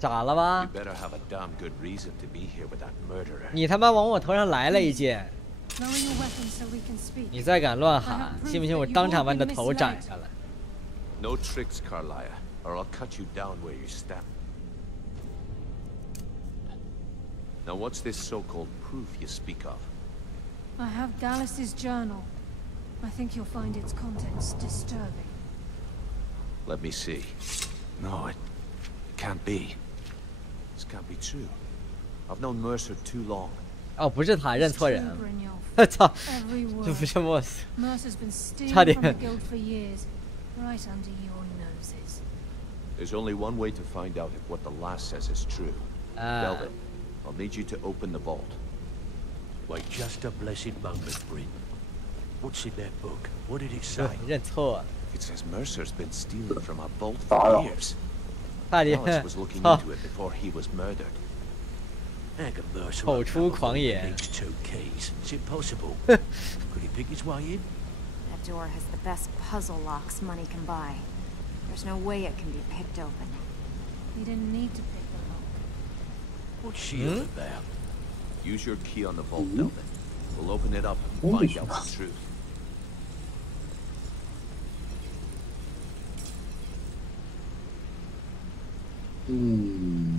傻了吧？你他妈往我头上来了一剑！你再敢乱喊，信不信我当场把你的头斩下来 ？No tricks, Carlia, or I'll cut you down where you step. Now, what's this so-called proof you speak of? I have Dallas's journal. I think you'll find its contents disturbing. Let me see. No, it can't be. This can't be true. I've known Mercer too long. 哦，不是他，认错人了。我操，这不是莫斯，差点。Right under your noses. There's only one way to find out if what the lass says is true. Velvet, I'll need you to open the vault. Wait just a blessed moment, Bryn. What's in that book? What did it say? 认错。It says Mercer's been stealing from our vault for years. 差点。 Alice was looking into it before he was murdered. 口出狂言。 2 keys. It's impossible. Could he pick his way in? That door has the best puzzle locks money can buy. There's no way it can be picked open. You didn't need to pick the lock. What's she on about? Use your key on the vault, Velvet. We'll open it up and find out the truth.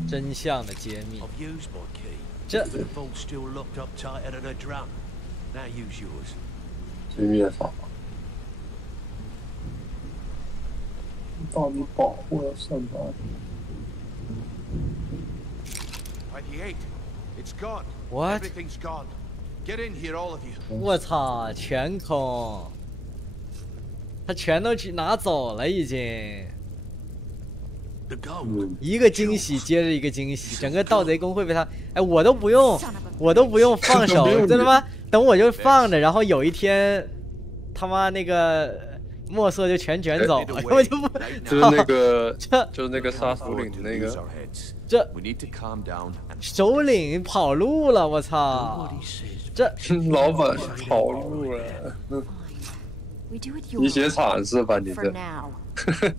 真相的揭秘。 I've used my key. 这 The vault's still locked up tighter than a drum. Now use yours. 追灭法，到底保护了什么？ 28. It's gone. What? Everything's gone. Get in here, all of you. 我操，全空，他全都去拿走了，已经。 The gold. 一个惊喜接着一个惊喜，整个盗贼工会被他，哎，我都不用放手，真的吗？等我就放着，然后有一天，他妈那个墨色就全卷走了，我就不，就是那个杀首领那个，这首领跑路了，我操！这老板跑路了，你写惨是吧？你这。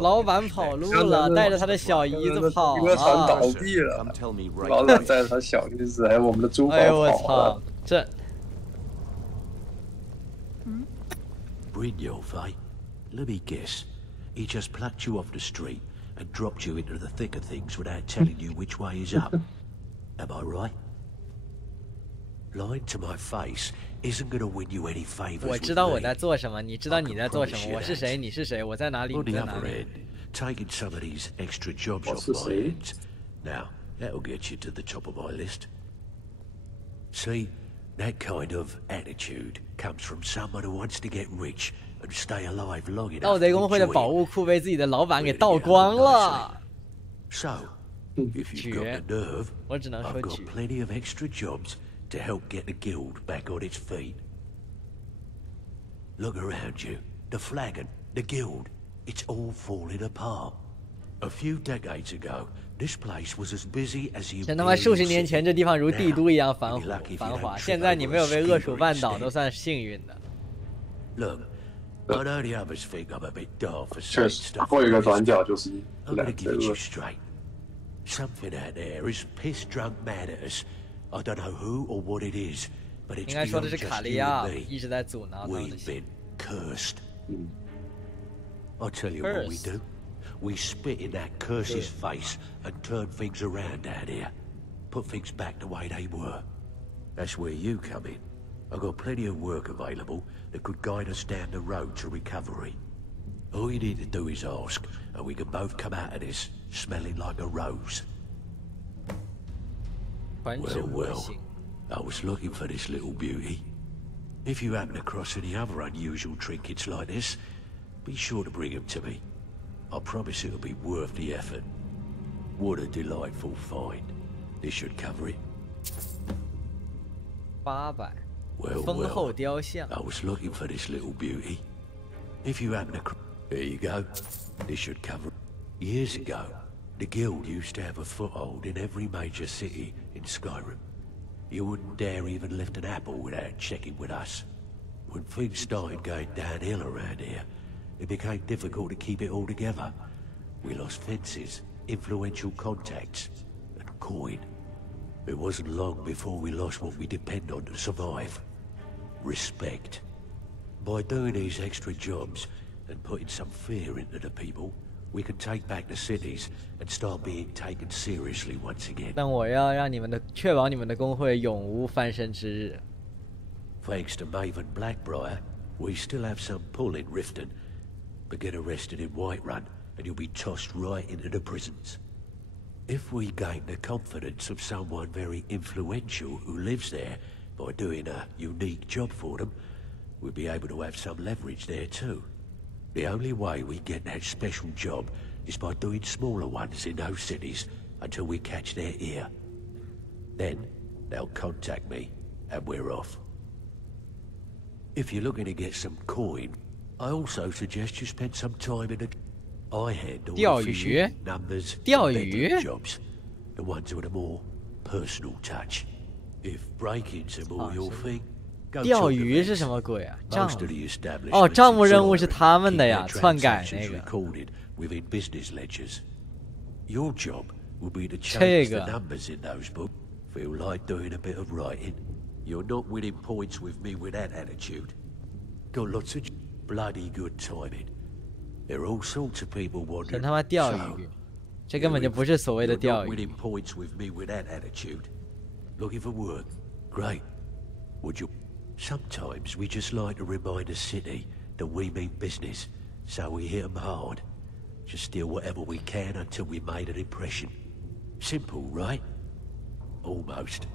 老板跑路了，带着他的小姨子跑了。歌团倒闭了，老板带着他小姨子还有我们的珠宝跑了。哎呦我操！这。Bryn your fate. Let me guess. He just plucked you off the street and dropped you into the thick of things without telling you which way is up. Am I right? Lying to my face isn't going to win you any favors. 我知道我在做什么，你知道你在做什么。我是谁？你是谁？我在哪里？ On 你 the 在哪 other 里？ end, taking some of these extra jobs off my hands. Now, that'll get you to the top of my list. See, that kind of attitude comes from someone who wants to get rich and stay alive long enough. 盗贼工会的宝物库被自己的老板给盗光了。 So, if you've got the nerve, 我只能 I've 说 got 举。 plenty of extra jobs to help get the guild back on its feet. Look around you. The flagon, the guild, it's all falling apart. A few decades ago, this place was as busy as you. 真他妈数十年前，这地方如帝都一样繁华。现在你没有被恶鼠绊倒，都算幸运的。 Look, I know the others think I'm a bit daft for 确 saying 实， stuff 后一个 like 转 this. 角就是 I'm 两 gonna 只 give it you 恶。 straight. Something out there is piss drunk mad at us. I don't know who or what it is, but it's 应该说的 beyond 是卡 just 利 you 亚 and me. 一直在阻挠他们的 We've 行 been cursed. I'll tell you what we Cursed? do. We spit in that curse's face and turn things around down here. Put things back the way they were. That's where you come in. I've got plenty of work available that could guide us down the road to recovery. All you need to do is ask, and we can both come out of this smelling like a rose. 传之 Well, 不 well, 幸。 I was looking for this little beauty. If you happen across any other unusual trinkets like this, be sure to bring them to me. I promise it'll be worth the effort. What a delightful find. This should cover it. 800。 Well, 丰厚 well, 雕像。 I was looking for this little beauty. If you happen across... There you go. This should cover it. Years ago, the guild used to have a foothold in every major city in Skyrim. You wouldn't dare even lift an apple without checking with us. When things started going downhill around here, it became difficult to keep it all together. We lost fences, influential contacts, and coin. It wasn't long before we lost what we depend on to survive. Respect. By doing these extra jobs and putting some fear into the people, we can take back the cities and start being taken seriously once again. 但我要让你们的确保你们的工会永无翻身之日。Thanks to Maven Blackbriar, we still have some pull in Riften. But get arrested in Whiterun, and you'll be tossed right into the prisons. If we gain the confidence of someone very influential who lives there by doing a unique job for them, we'll be able to have some leverage there too. The only way we get that special job is by doing smaller ones in those cities until we catch their ear. Then, they'll contact me, and we're off. If you're looking to get some coin, I also suggest you spend some time in a... I handle the fishing, numbers, and jobs, the ones with a more personal touch. If break-ins are more your thing, go 钓鱼是什么鬼啊？账哦，账目任务是他们的呀，篡改那个。 Your job will be to change the numbers in those books. Feel like doing a bit of writing. You're not winning points with me with that attitude. Got lots of bloody good timing. There are all sorts of people wandering. 真他妈钓鱼，这根本就不是所谓的钓鱼。 Winning points with me with that attitude. Looking for work. Great. Would you? Sometimes we just like to remind the city that we mean business, so we hit them hard. Just steal whatever we can until we made an impression. Simple, right? Almost.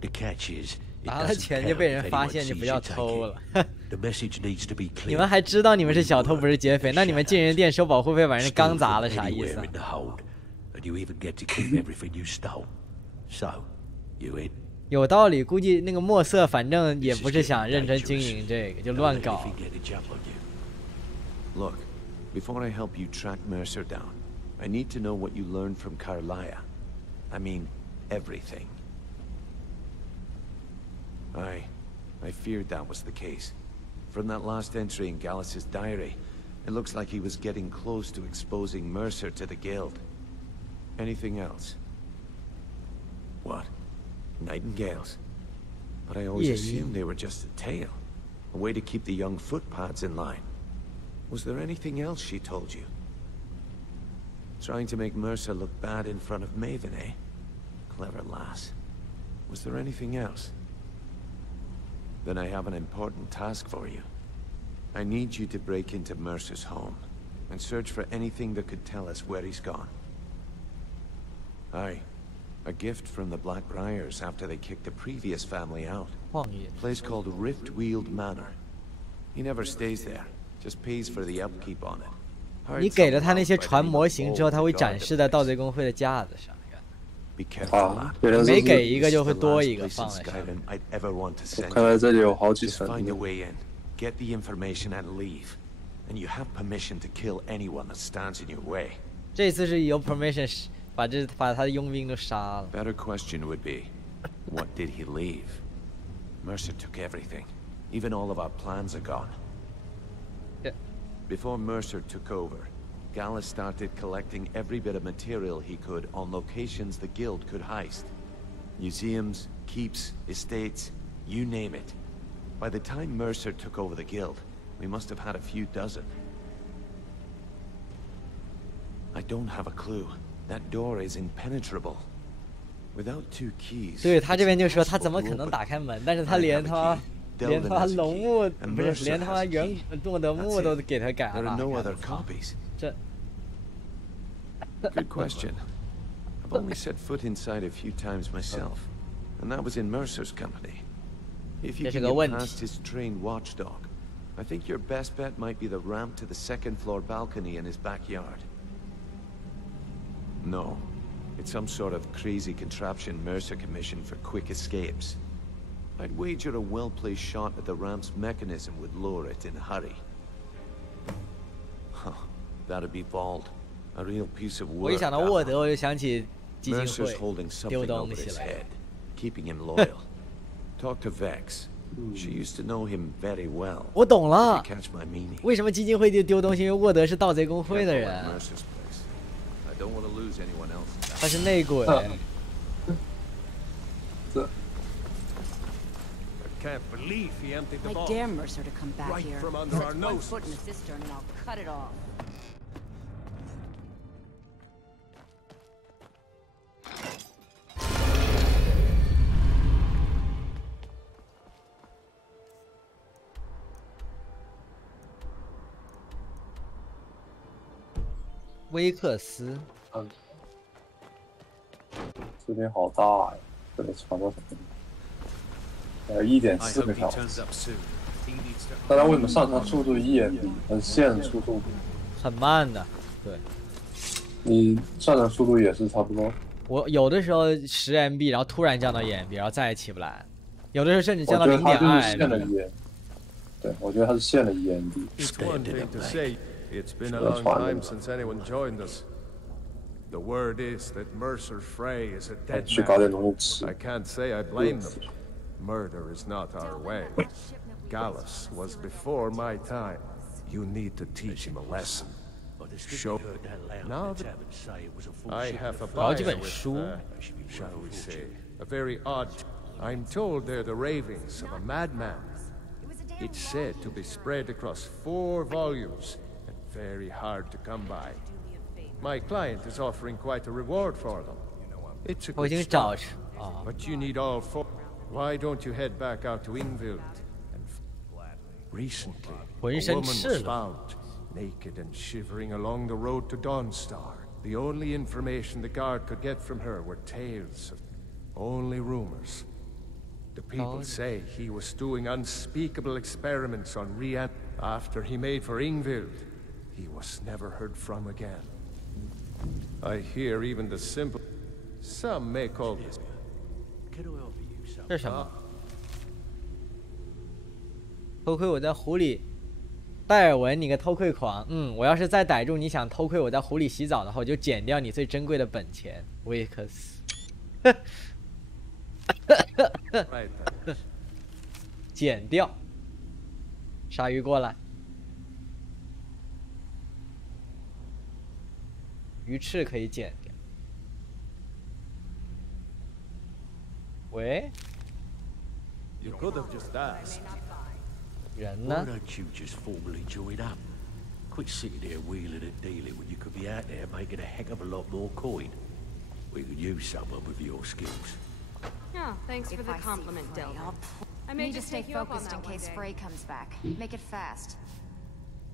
The catch is, 拿了钱就被人发现，就不要偷了。 The message needs to be clear. 你们还知道你们是小偷不是劫匪？那你们进人店收保护费，把人刚砸了，啥意思？ And you even get to keep everything you stole. So, you in? 有道理，估计那个墨色反正也不是想认真经营这个，就乱搞。 Look, before I help you track Mercer down, I need to know what you learned from Carlia. I mean, everything. I feared that was the case. From that last entry in Gallus's diary, it looks like he was getting close to exposing Mercer to the Guild. Anything else? What? Nightingales? But I always assumed they were just a tale. A way to keep the young footpads in line. Was there anything else she told you? Trying to make Mercer look bad in front of Maven, eh? Clever lass. Was there anything else? Then I have an important task for you. I need you to break into Mercer's home and search for anything that could tell us where he's gone. Aye. A gift from the Blackbriars after they kicked the previous family out. A place called Riftweald Manor. He never stays there, just pays for the upkeep on it. 你给了他那些船模型之后，他会展示在盗贼工会的架子上。 Be careful. 每给一个就会多一个放在上面。看来这里有好几层。 Find a way in, get the information and leave, and you have permission to kill anyone that stands in your way. 这次是有 permission 把他的佣兵都杀了。 Better question would be, what did he leave? Mercer took everything. Even all of our plans are gone. Yeah. Before Mercer took over, Gallus started collecting every bit of material he could on locations the Guild could heist. Museums, keeps, estates, you name it. By the time Mercer took over the Guild, we must have had a few dozen. I don't have a clue. That door is impenetrable. Without two keys. 对他这边就说他怎么可能打开门？但是他连他妈龙墓不是连他妈原诺德墓都给他改了。这。 Good question. I've only set foot inside a few times myself, and that was in Mercer's company. If you can get past his trained watchdog, I think your best bet might be the ramp to the second-floor balcony in his backyard. No, it's some sort of crazy contraption Mercer commissioned for quick escapes. I'd wager a well-placed shot at the ramp's mechanism would lure it in a hurry. Huh, that'd be bald. A real piece of work. 我一想到沃德，我就想起基金会 Mercer's holding 丢 something 东 over 西 his 来。 head, keeping him loyal. Talk to Vex. She used to know him very well. 我懂了 If you catch my meaning. 为什么基金会就丢东西？因为沃德是盗贼工会的人。 Mercer's place. I don't want to lose lose anyone else. 他是内鬼。这。 Can't believe he emptied the I vault. dare Mercer to come back Right here. from under our One noses. foot in the cistern and I'll cut it off. 威克斯，这边好大呀，这里传到什么？1.4个小时。但它为什么上传速度1MB，而线速度很慢的。对，你上传速度也是差不多。我有的时候10MB，然后突然降到1MB，然后再也起不来。有的时候甚至降到0.2 MB。对，我觉得它是线的1MB。 It's one thing to say. It's been a long time since anyone joined us. The word is that Mercer Frey is a dead man. I can't say I blame them. Murder is not our way. Gallus was before my time. You need to teach him a lesson. Show. Now that I have a bio with, shall we say, a very odd. I'm told they're the ravings of a madman. It's said to be spread across 4 volumes. Very hard to come by. My client is offering quite a reward for them. It's a good start, but you need all 4. Why don't you head back out to Ingvild? And recently, a woman was found, naked and shivering along the road to Dawnstar. The only information the guard could get from her were tales of only rumors. The people say he was doing unspeakable experiments on Rian after he made for Ingvild. He was never heard from again. I hear even the simple. Some may call this. 这是什么？偷窥我在湖里，戴尔文，你个偷窥狂！我要是再逮住你想偷窥我在湖里洗澡的话，我就剪掉你最珍贵的本钱，威克斯。剪掉。鲨鱼过来。鱼翅可以剪掉。喂？ You could have just asked. 人呢？ Why don't you just formally join up? Quit sitting there wheeling and dealing when you could be out there making a heck of a lot more coin. We could use someone with your skills. Yeah, thanks for the compliment, Delta. I may just stay focused in case Frey comes back. Make it fast.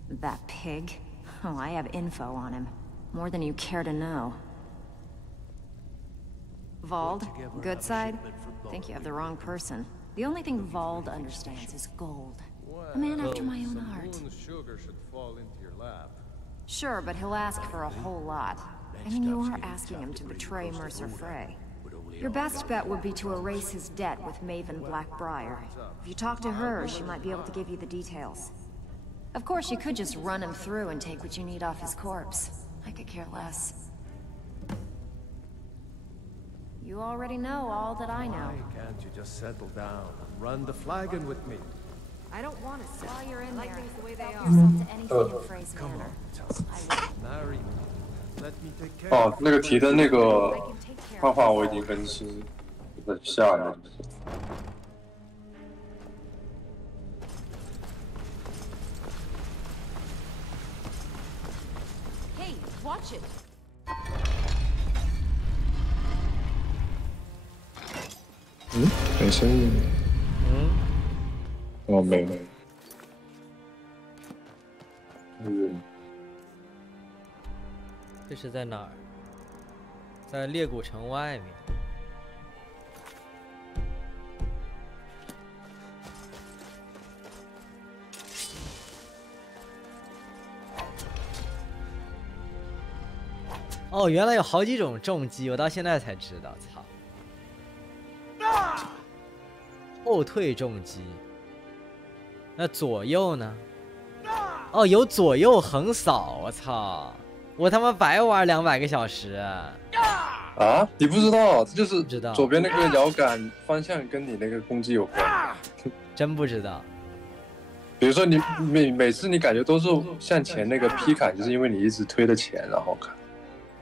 That pig? Oh, I have info on him. More than you care to know. Vald, good side? Think you have the wrong person. The only thing Vald understands is gold. A man after my own heart. Sugar should fall into your lap. Sure, but he'll ask for a whole lot. I mean, you are asking him to betray Mercer Frey. Your best bet would be to erase his debt with Maven Blackbriar. If you talk to her, she might be able to give you the details. Of course, you could just run him through and take what you need off his corpse. I could care less. You already know all that I know. Why can't you just settle down and run the flagon with me? I don't want to sit. While you're in there, things the way they are. Yourself to anything in Frey's manner. Marry me. Let me take care. 哦，那个提的那个画画我已经更新，在下面。Hey, watch it. 没声音。哦，没。这是在哪儿？在猎古城外面。哦，原来有好几种重击，我到现在才知道，操！后退重击，那左右呢？哦，有左右横扫，我操！我他妈白玩200个小时啊！啊，你不知道，这就是知道左边那个摇杆方向跟你那个攻击有关。真不知道。比如说你每次你感觉都是向前那个劈砍，就是因为你一直推的前然后砍。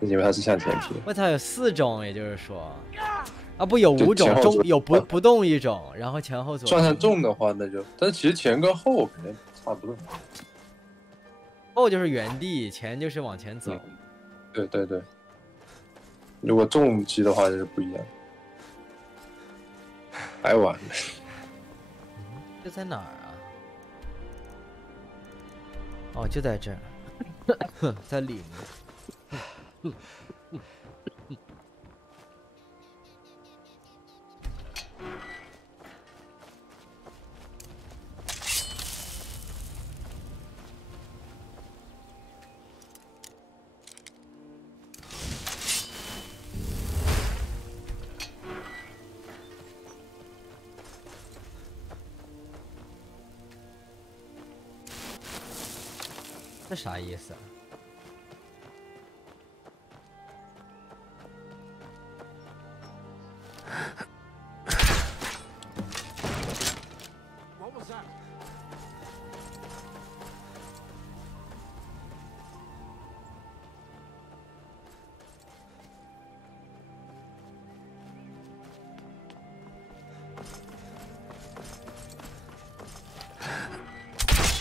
因为它是向前撇。我操，有4种，也就是说，啊不有5种，中有不动1种，然后前后左。算上重的话，那就，但其实前跟后肯定差不多。后就是原地，前就是往前走。对对对。如果重机的话就是不一样。太晚了。这在哪儿啊？哦，就在这儿，在里面。这啥意思啊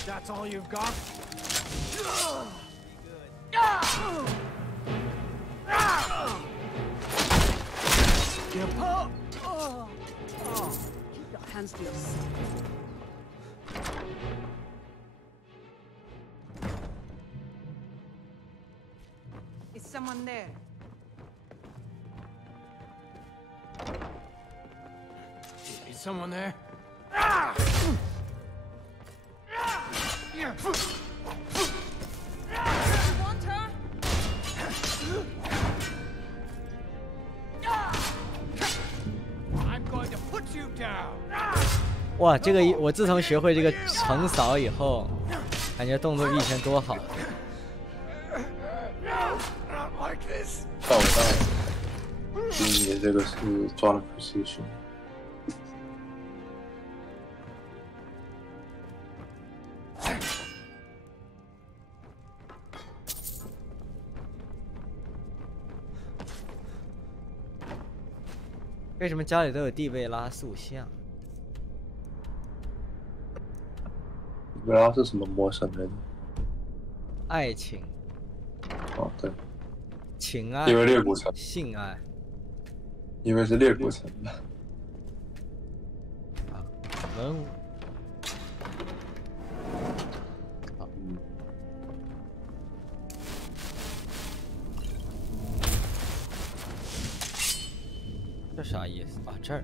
？That's all you've got? Keep your hands to yourself. Is someone there? Is someone there? Want her? 哇，这个我自从学会这个横扫以后，感觉动作比以前多好。到不到？你这个是抓了 precision。为什么家里都有地位拉塑像？维拉是什么魔神来着？爱情。哦，对。情爱。因为猎古城。性爱。因为是猎古城的。啊，文武。好。这啥意思啊？这儿。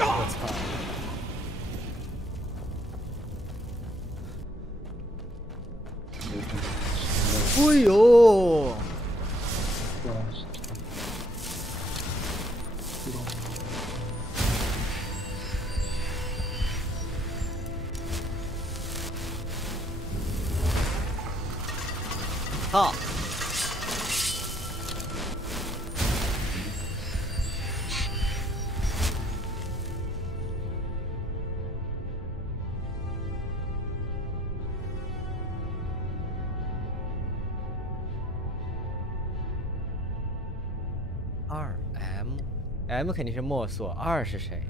我操！哎呦！操！M 肯定是墨索，2是谁？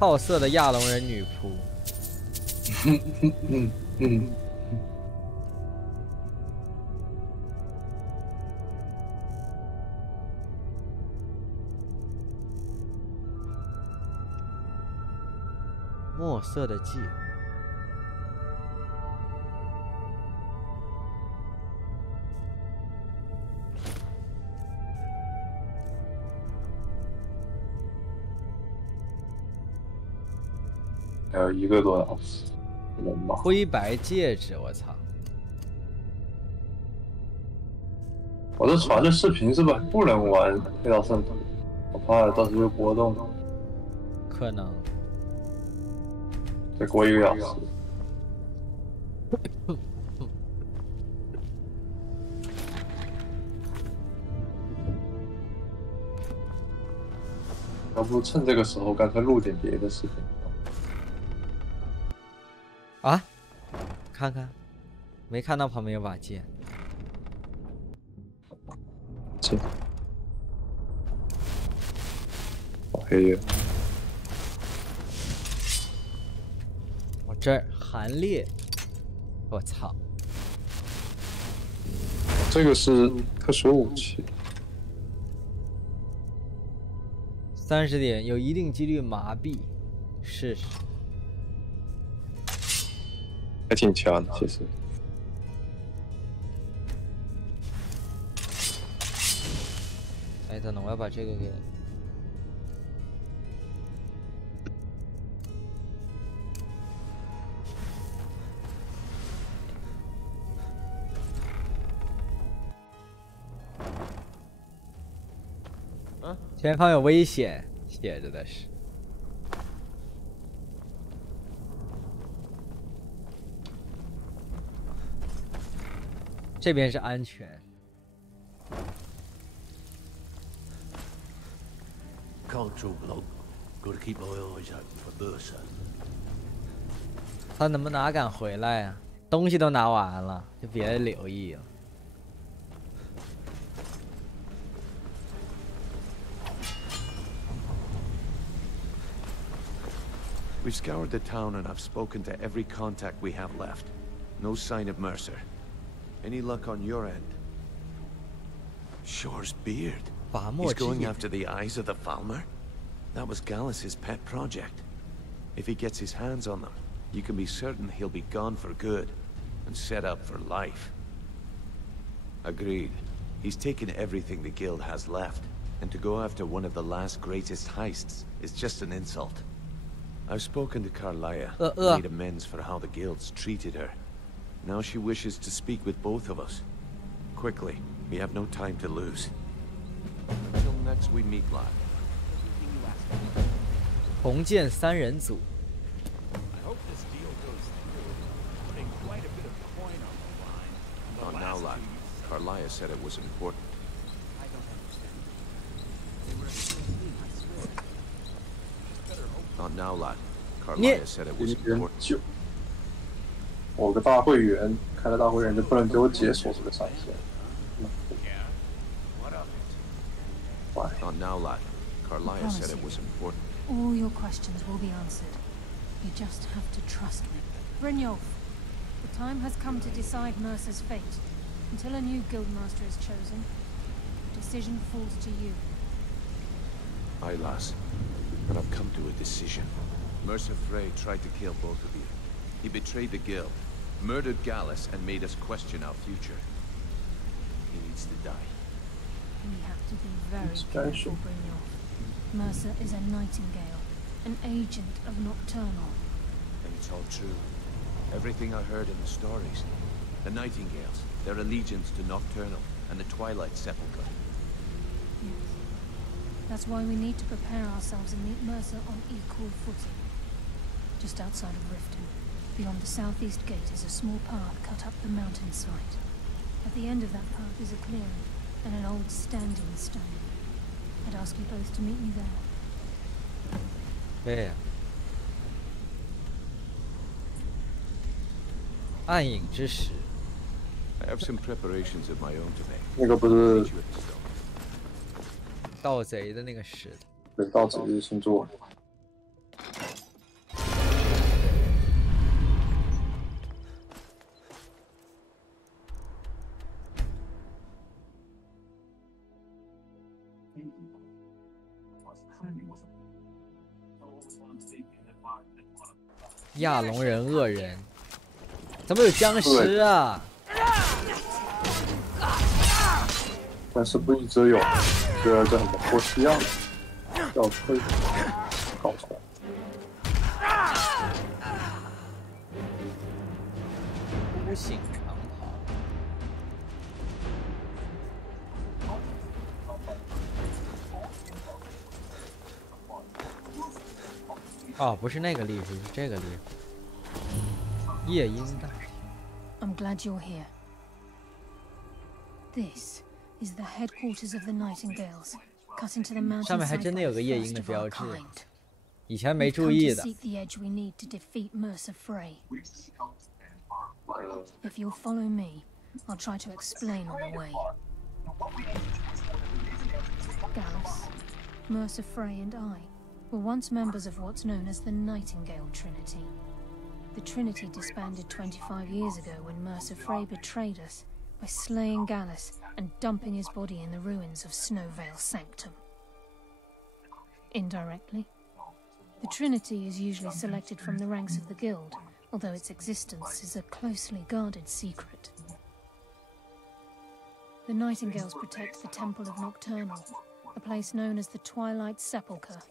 好色的亚龙人女仆。墨色的记。还有1个多小时，人马。灰白戒指，我操！我这传的视频是不是不能玩黑道圣徒？我怕到时候波动。可能。再过1个小时。要不趁这个时候干脆录点别的视频。看看，没看到旁边有把剑。剑。好黑呀！我这儿韩烈，我操！这个是特殊武器。 30点，有一定几率麻痹，试试。还挺强的，其实。哎，等等，我要把这个给。前方有危险，写着的是。这边是安全。他能不能哪敢回来呀？东西都拿完了，就别留意了。 We've scoured the town and I've spoken to every contact we have left. No sign of Mercer. Any luck on your end? Shore's beard. He's going after the eyes of the Falmer? That was Gallus's pet project. If he gets his hands on them, you can be certain he'll be gone for good and set up for life. Agreed. He's taken everything the guild has left, and to go after one of the last greatest heists is just an insult. I've spoken to Carlia, made amends for how the guilds treated her. Now she wishes to speak with both of us. Quickly, we have no time to lose. Until next we meet, lad. 红剑三人组。 Oh, now, lad. Carlia said it was important. Not now, lad. Carlia said it was important. 我个大会员开了大会员就不能给我解锁这个上限。Not now, lad. Carlia said it was important. All your questions will be answered. You just have to trust me. Brynjolf, the time has come to decide Mercer's fate. Until a new guildmaster is chosen, the decision falls to you. Aye, lass. But I've come to a decision. Mercer Frey tried to kill both of you. He betrayed the guild, murdered Gallus, and made us question our future. He needs to die. We have to be very careful, Brynjolf. Mercer is a nightingale, an agent of Nocturnal. And it's all true. Everything I heard in the stories. The Nightingales, their allegiance to Nocturnal, and the Twilight Sepulchre. Yes. That's why we need to prepare ourselves and meet Mercer on equal footing. Just outside of Riften, beyond the southeast gate is a small path cut up the mountainside. At the end of that path is a clearing, and an old standing stone. I'd ask you both to meet me there. Yeah. 暗影之石。 I have some preparations of my own to make. 那个不是盗贼的那个石头。对，盗贼的星座。亚龙人恶人，怎么有僵尸啊？但是不一直有，这很模糊一样的，要推搞错。孤醒长袍。哦，不是那个历史，是这个历史。夜莺大师。I'm glad you're here. This is the headquarters of the Nightingales, cut into the mountainside. 上面还真的有个夜莺的标志，以前没注意的。Seek the edge we need to defeat Mercer Frey. If you'll follow me, I'll try to explain on the way. Gallus, Mercer Frey and I were once members of what's known as the Nightingale Trinity. The Trinity disbanded 25 years ago when Mercer Frey betrayed us by slaying Gallus and dumping his body in the ruins of Snowvale Sanctum. Indirectly, the Trinity is usually selected from the ranks of the Guild, although its existence is a closely guarded secret. The Nightingales protect the Temple of Nocturnal, a place known as the Twilight Sepulchre.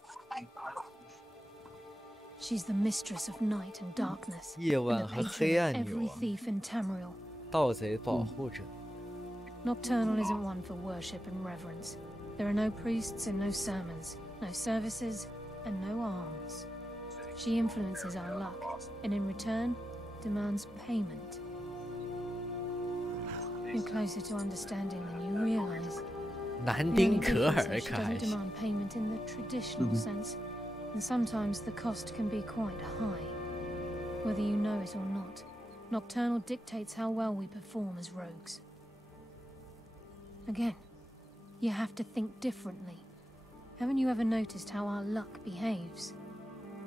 She's the mistress of night and darkness, and the patron of every thief in Tamriel. 盗贼保护者。 Nocturnal isn't one for worship and reverence. There are no priests and no sermons, no services and no arms. She influences our luck, and in return, demands payment. You're closer to understanding than you realize. 南丁格尔 She 可还 doesn't 行。 demand payment in the traditional sense, and sometimes the cost can be quite high. Whether you know it or not, Nocturnal dictates how well we perform as rogues. Again, you have to think differently. Haven't you ever noticed how our luck behaves?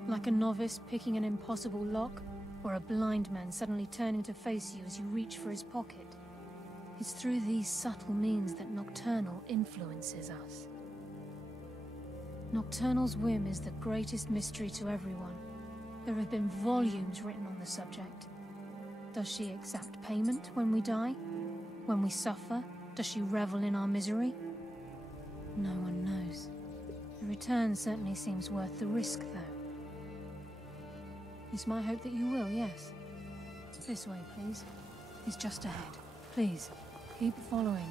Like a novice picking an impossible lock, or a blind man suddenly turning to face you as you reach for his pocket. It's through these subtle means that Nocturnal influences us. Nocturnal's whim is the greatest mystery to everyone. There have been volumes written on the subject. Does she exact payment when we die? When we suffer, does she revel in our misery? No one knows. The return certainly seems worth the risk, though. It's my hope that you will, yes. This way, please. It's just ahead. Please, keep following.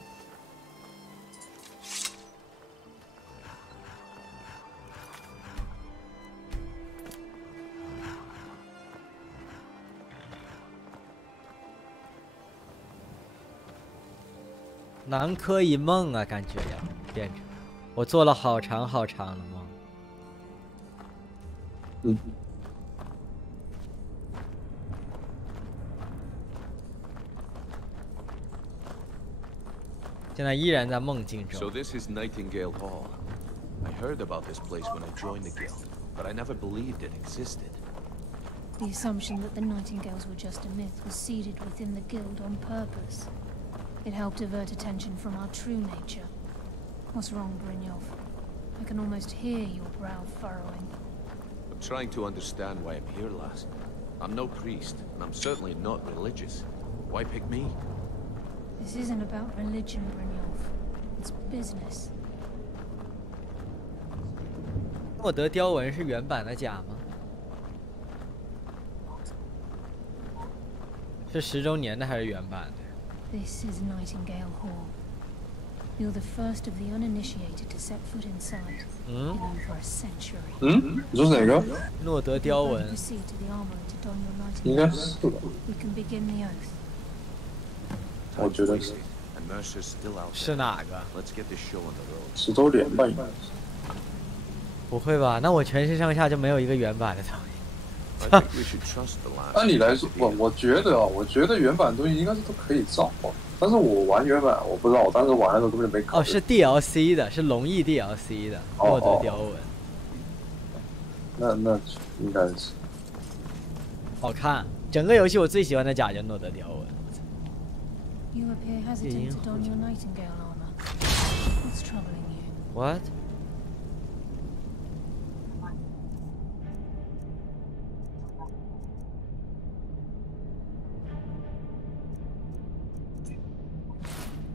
南柯一梦啊，感觉呀，变成我做了好长好长的梦。嗯。现在依然在梦境中。 So this is Nightingale Hall. I heard about this place when I joined the guild, but I never believed it existed. The assumption that the Nightingales were just a myth was seeded within the guild on purpose. It helped divert attention from our true nature. What's wrong, Brynjolf? I can almost hear your brow furrowing. I'm trying to understand why I'm here, lass. I'm no priest, and I'm certainly not religious. Why pick me? This isn't about religion, Brynjolf. It's business. 诺德雕纹是原版的假吗？是10周年的还是原版的？ This is Nightingale Hall. You're the first of the uninitiated to set foot inside in over a century. 嗯，你说哪个？诺德雕 We'll 纹。 proceed to the armory to don your 应该 Nightingale. 是吧？ We can begin the oath. 我觉得是 And Mercer's still out 是 there. 哪个？ Let's get this show on the road. 10周年吧，应该是。不会吧？那我全身上下就没有一个原版的东西。 I think we should trust the last. 按理来说，我觉得啊，我觉得原版东西应该是都可以造，但是我玩原版，我不知道，我当时玩的时候根本就没考虑。哦，是 DLC 的，是龙翼 DLC 的诺德雕纹。那应该是。好看，整个游戏我最喜欢的甲就诺德雕纹。 You appear hesitant to don your Nightingale armor. What's troubling you? What?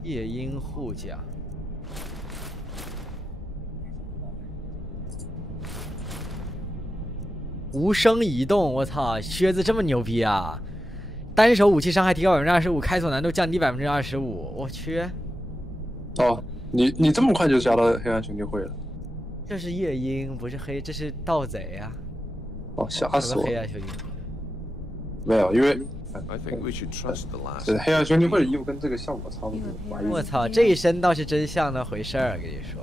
夜莺护甲，无声移动，我操，靴子这么牛逼啊！单手武器伤害提高25%，开锁难度降低25%，我去！哦，你这么快就加到黑暗兄弟会了？这是夜莺，不是黑，这是盗贼啊！哦，吓死我！黑暗兄弟没有，因为 I think we should trust the last. 这黑暗兄弟会的衣服跟这个效果差不多。我操，这一身倒是真像那回事儿，跟你说，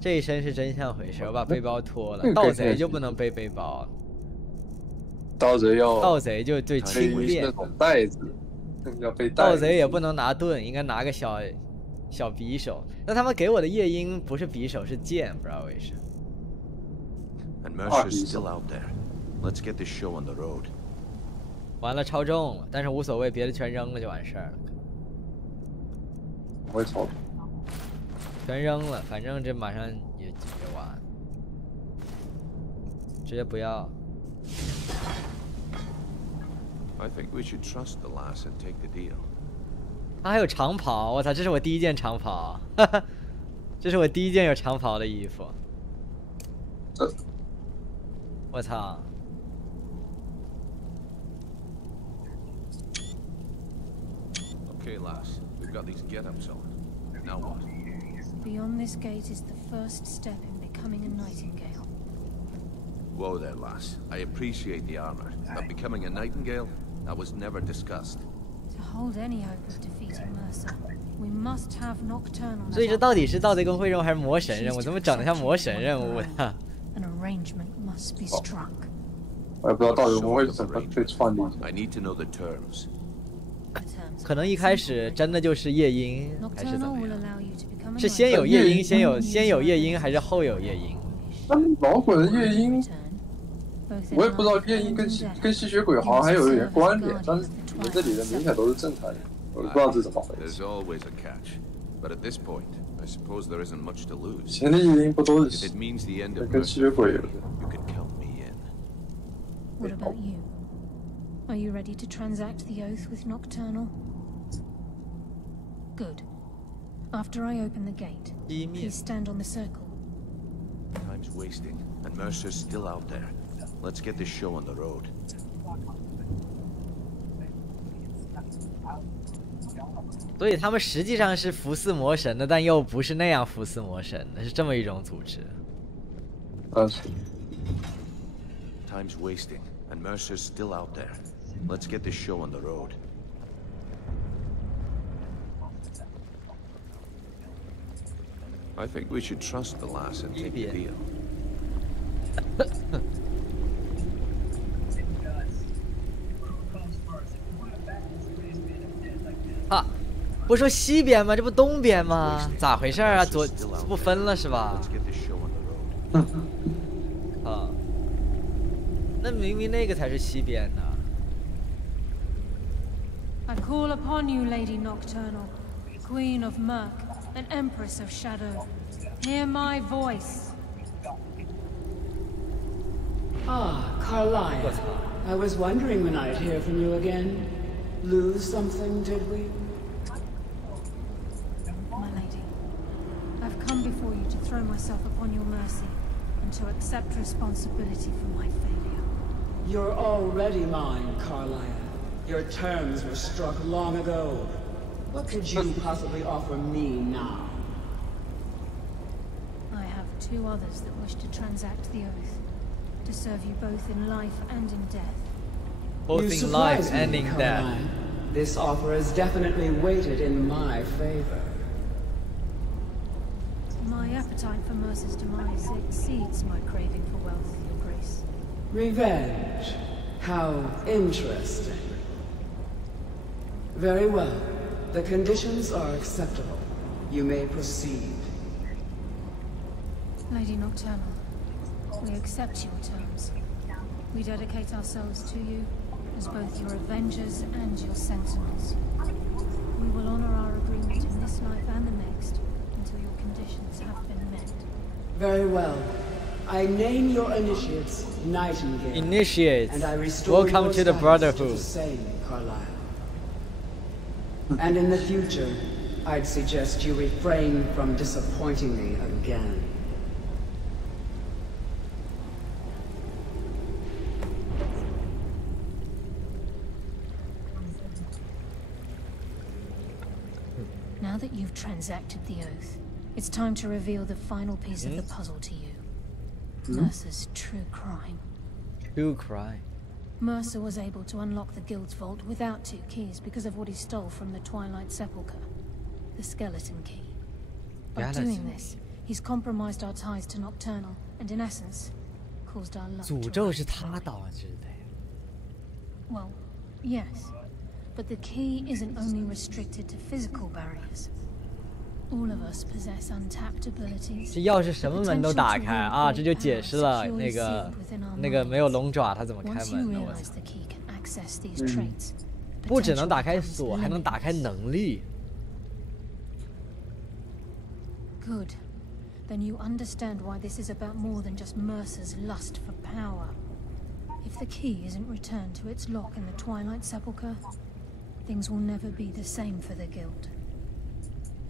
这一身是真像回事儿。我把背包脱了，盗贼就不能背背包。盗贼要盗贼就对轻背便那，种袋子，要背袋子。盗贼也不能拿盾，应该拿个小匕首。那他们给我的夜莺不是匕首，是剑，不知道为啥。 And Mercer's still out there. Let's get this show on the road. 完了，超重了，但是无所谓，别的全扔了就完事儿了。不会超，全扔了，反正这马上也完，直接不要。 I think we should trust the lass and take the deal. 他还有长袍，我操，这是我第一件长袍，这是我第一件有长袍的衣服。我操！ Okay, lass. We've got these get-ups on. Now what? Beyond this gate is the first step in becoming a nightingale. Whoa there, lass. I appreciate the armor, but becoming a nightingale? That was never discussed. To hold any hope of defeating Mercer, we must have Nocturnal. 所以这到底是盗贼工会任务还是魔神任务？怎么整得像魔神任务呢？ An arrangement must be struck. 我也不知道盗贼工会怎么被串联。 I need to know the terms. 可能一开始真的就是夜莺，还是怎 Nocturnal 么 will 样？ allow you to become a 是先有夜莺， nightingale. 先有夜莺，还是后有夜莺？那老滚夜莺， Both 我也不知道 in 夜 life 莺 and 跟 death. 吸血鬼好像还有一点关联，但是你们这里的明显都是正常人，我不知道这怎么回 There's 事。 always a catch. But at this point, I suppose there isn't much to 以 lose. 前的夜莺不都 If 是 it means the end of 跟吸血 Mercer, 鬼有的？ you can count me in. What about you? Are you ready to transact the oath with Nocturnal? Good. After I open the gate, please stand on the circle. Time's wasting, and Mercer's still out there. Let's get this show on the road. 所以他们实际上是服侍魔神的，但又不是那样服侍魔神的，是这么一种组织。Time's wasting, and Mercer's still out there. Let's get this show on the road. I think we should trust the lass and take the deal. 啊，不是说西边吗？这不东边吗？咋回事啊？左不分了是吧？ Let's get this show on the road. 啊，那明明那个才是西边呢。 I call upon you, Lady Nocturnal, Queen of Murk, and Empress of Shadow. Hear my voice. Ah, Carlisle. I was wondering when I'd hear from you again. Lose something, did we? My lady, I've come before you to throw myself upon your mercy, and to accept responsibility for my failure. You're already mine, Carlisle. Your terms were struck long ago. What could you possibly offer me now? I have two others that wish to transact the oath, to serve you both in life and in death. Both You in life surprise and me, in death. Carlisle. This offer is definitely weighted in my favor. My appetite for Mercer's demise exceeds my craving for wealth, Your Grace. Revenge. How interesting. Very well. The conditions are acceptable. You may proceed. Lady Nocturnal, we accept your terms. We dedicate ourselves to you as both your avengers and your sentinels. We will honor our agreement in this life and the next until your conditions have been met. Very well. I name your initiates Nightingale. Initiates. And I restore Welcome your to the status Brotherhood. To the same, Carlisle. And in the future, I'd suggest you refrain from disappointing me again. Now that you've transacted the oath, it's time to reveal the final piece of the puzzle to you. Mercer's true crime. True crime. Mercer was able to unlock the Guild's vault without 2 keys because of what he stole from the Twilight Sepulchre. The skeleton key. By doing this, he's compromised our ties to Nocturnal, and in essence, caused our luck to 诅咒是他导致的。Well, yes. But the key isn't only restricted to physical barriers. All of us possess untapped abilities. 这钥匙什么门都打开啊！这就解释了那个没有龙爪他怎么开门的。我操！不只能打开锁，还能打开能力。Good. Then you understand why this is about more than just Mercer's lust for power. If the key isn't returned to its lock in the Twilight Sepulchre, things will never be the same for the Guild.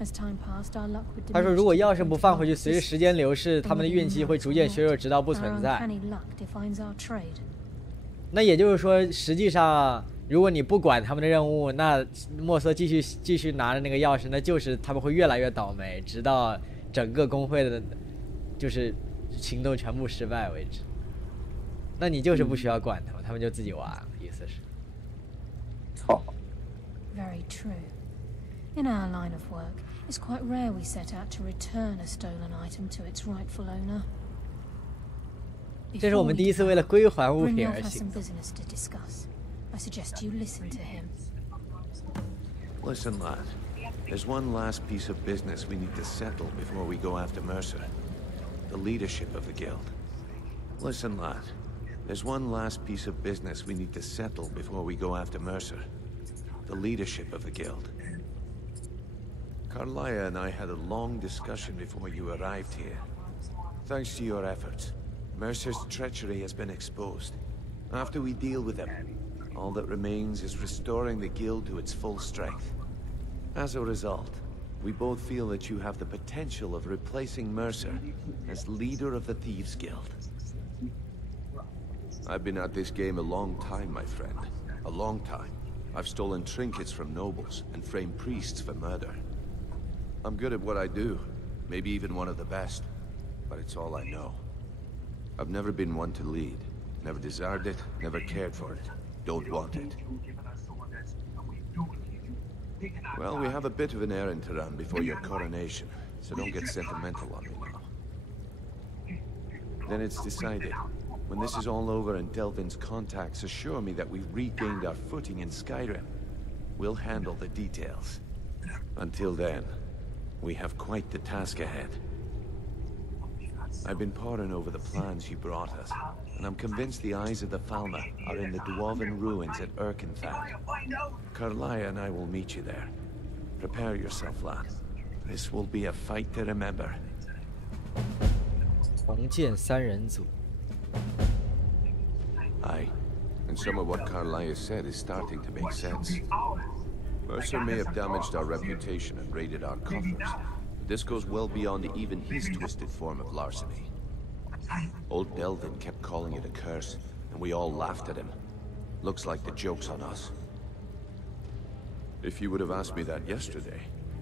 As time passed, our luck would diminish. 他说，如果钥匙不放回去，随着时间流逝，他们的运气会逐渐削弱，直到不存在。那也就是说，实际上，如果你不管他们的任务，那墨瑟继续拿着那个钥匙，那就是他们会越来越倒霉，直到整个工会的，就是行动全部失败为止。那你就是不需要管他们，他们就自己玩了，意思是。好。Very true. In our line of work, it's quite rare we set out to return a stolen item to its rightful owner. 这是我们第一次为了归还物品而行。I suggest you listen to him. Listen, lad. There's one last piece of business we need to settle before we go after Mercer. The leadership of the guild. Listen, lad. There's one last piece of business we need to settle before we go after Mercer. The leadership of the guild. Carlia and I had a long discussion before you arrived here. Thanks to your efforts, Mercer's treachery has been exposed. After we deal with him, all that remains is restoring the guild to its full strength. As a result, we both feel that you have the potential of replacing Mercer as leader of the Thieves Guild. I've been at this game a long time, my friend. A long time. I've stolen trinkets from nobles and framed priests for murder. I'm good at what I do, maybe even one of the best, but it's all I know. I've never been one to lead, never desired it, never cared for it, don't want it. Well, we have a bit of an errand to run before your coronation, so don't get sentimental on me now. Then it's decided. When this is all over and Delvin's contacts assure me that we've regained our footing in Skyrim, we'll handle the details. Until then, we have quite the task ahead. I've been poring over the plans you brought us, and I'm convinced the eyes of the Falmer are in the Dwarven ruins at Erkenthal. Carlia and I will meet you there. Prepare yourself, lad. This will be a fight to remember. 重建三人组。 Aye, and some of what Carlia said is starting to make sense. Mercer may have damaged our reputation and raided our coffers, but this goes well beyond even his twisted form of larceny. Old Delvin kept calling it a curse, and we all laughed at him. Looks like the joke's on us. If you would have asked me that yesterday,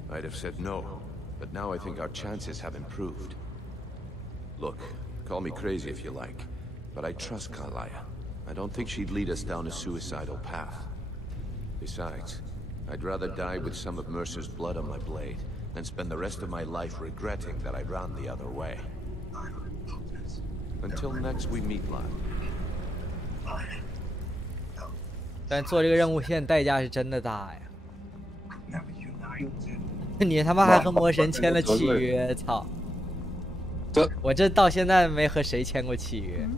I'd have said no, but now I think our chances have improved. Look, call me crazy if you like, but I trust Carlia. I don't think she'd lead us down a suicidal path. Besides, I'd rather die with some of Mercer's blood on my blade than spend the rest of my life regretting that I ran the other way. Until next we meet, lad. 但做这个任务线代价是真的大呀！你他妈还和魔神签了契约，操！我这到现在没和谁签过契约。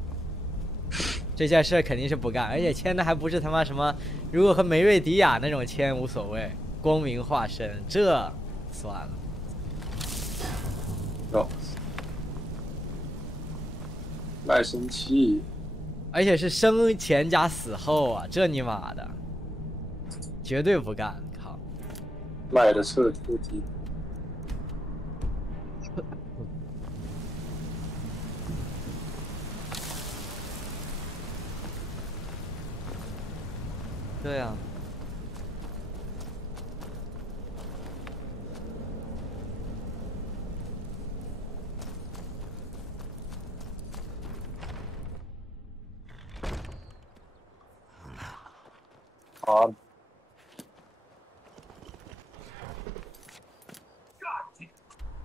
这件事肯定是不干，而且签的还不是他妈什么，如果和梅瑞迪亚那种签无所谓，光明化身，这算了。哟，卖身契，而且是生前加死后啊，这尼玛的，绝对不干，靠！卖的彻底。对呀、啊。好。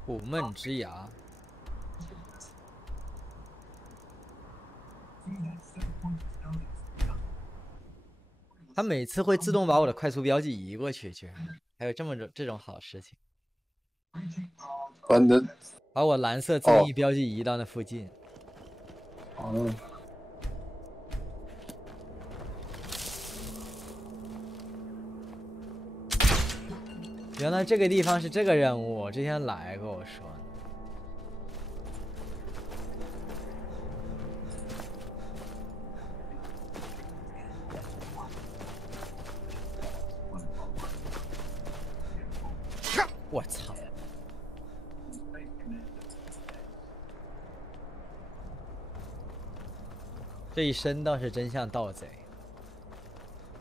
虎闷之牙。它每次会自动把我的快速标记移过去，居然还有这种好事情。把我蓝色增益标记移到那附近。哦。原来这个地方是这个任务，我之前来过，我说。我操！这一身倒是真像盗贼。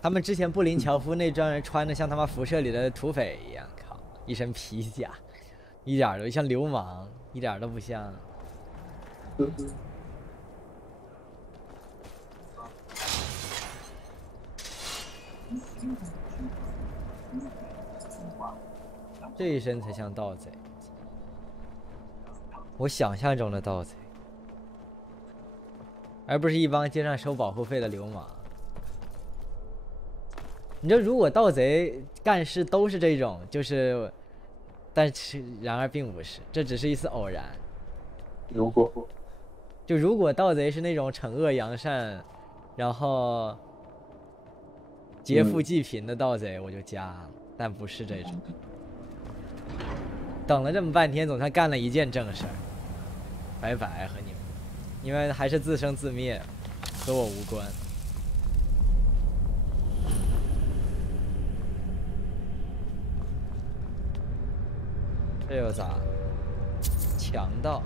他们之前布林樵夫那帮人穿的像他妈辐射里的土匪一样，靠，一身皮甲，一点都像流氓，一点都不像。这一身才像盗贼，我想象中的盗贼，而不是一帮街上收保护费的流氓。你说，如果盗贼干事都是这种，就是，但是然而并不是，这只是一次偶然。如果盗贼是那种惩恶扬善，然后劫富济贫的盗贼，我就加了，但不是这种。等了这么半天，总算干了一件正事儿，拜拜和你们，因为还是自生自灭，和我无关。这又咋？强盗。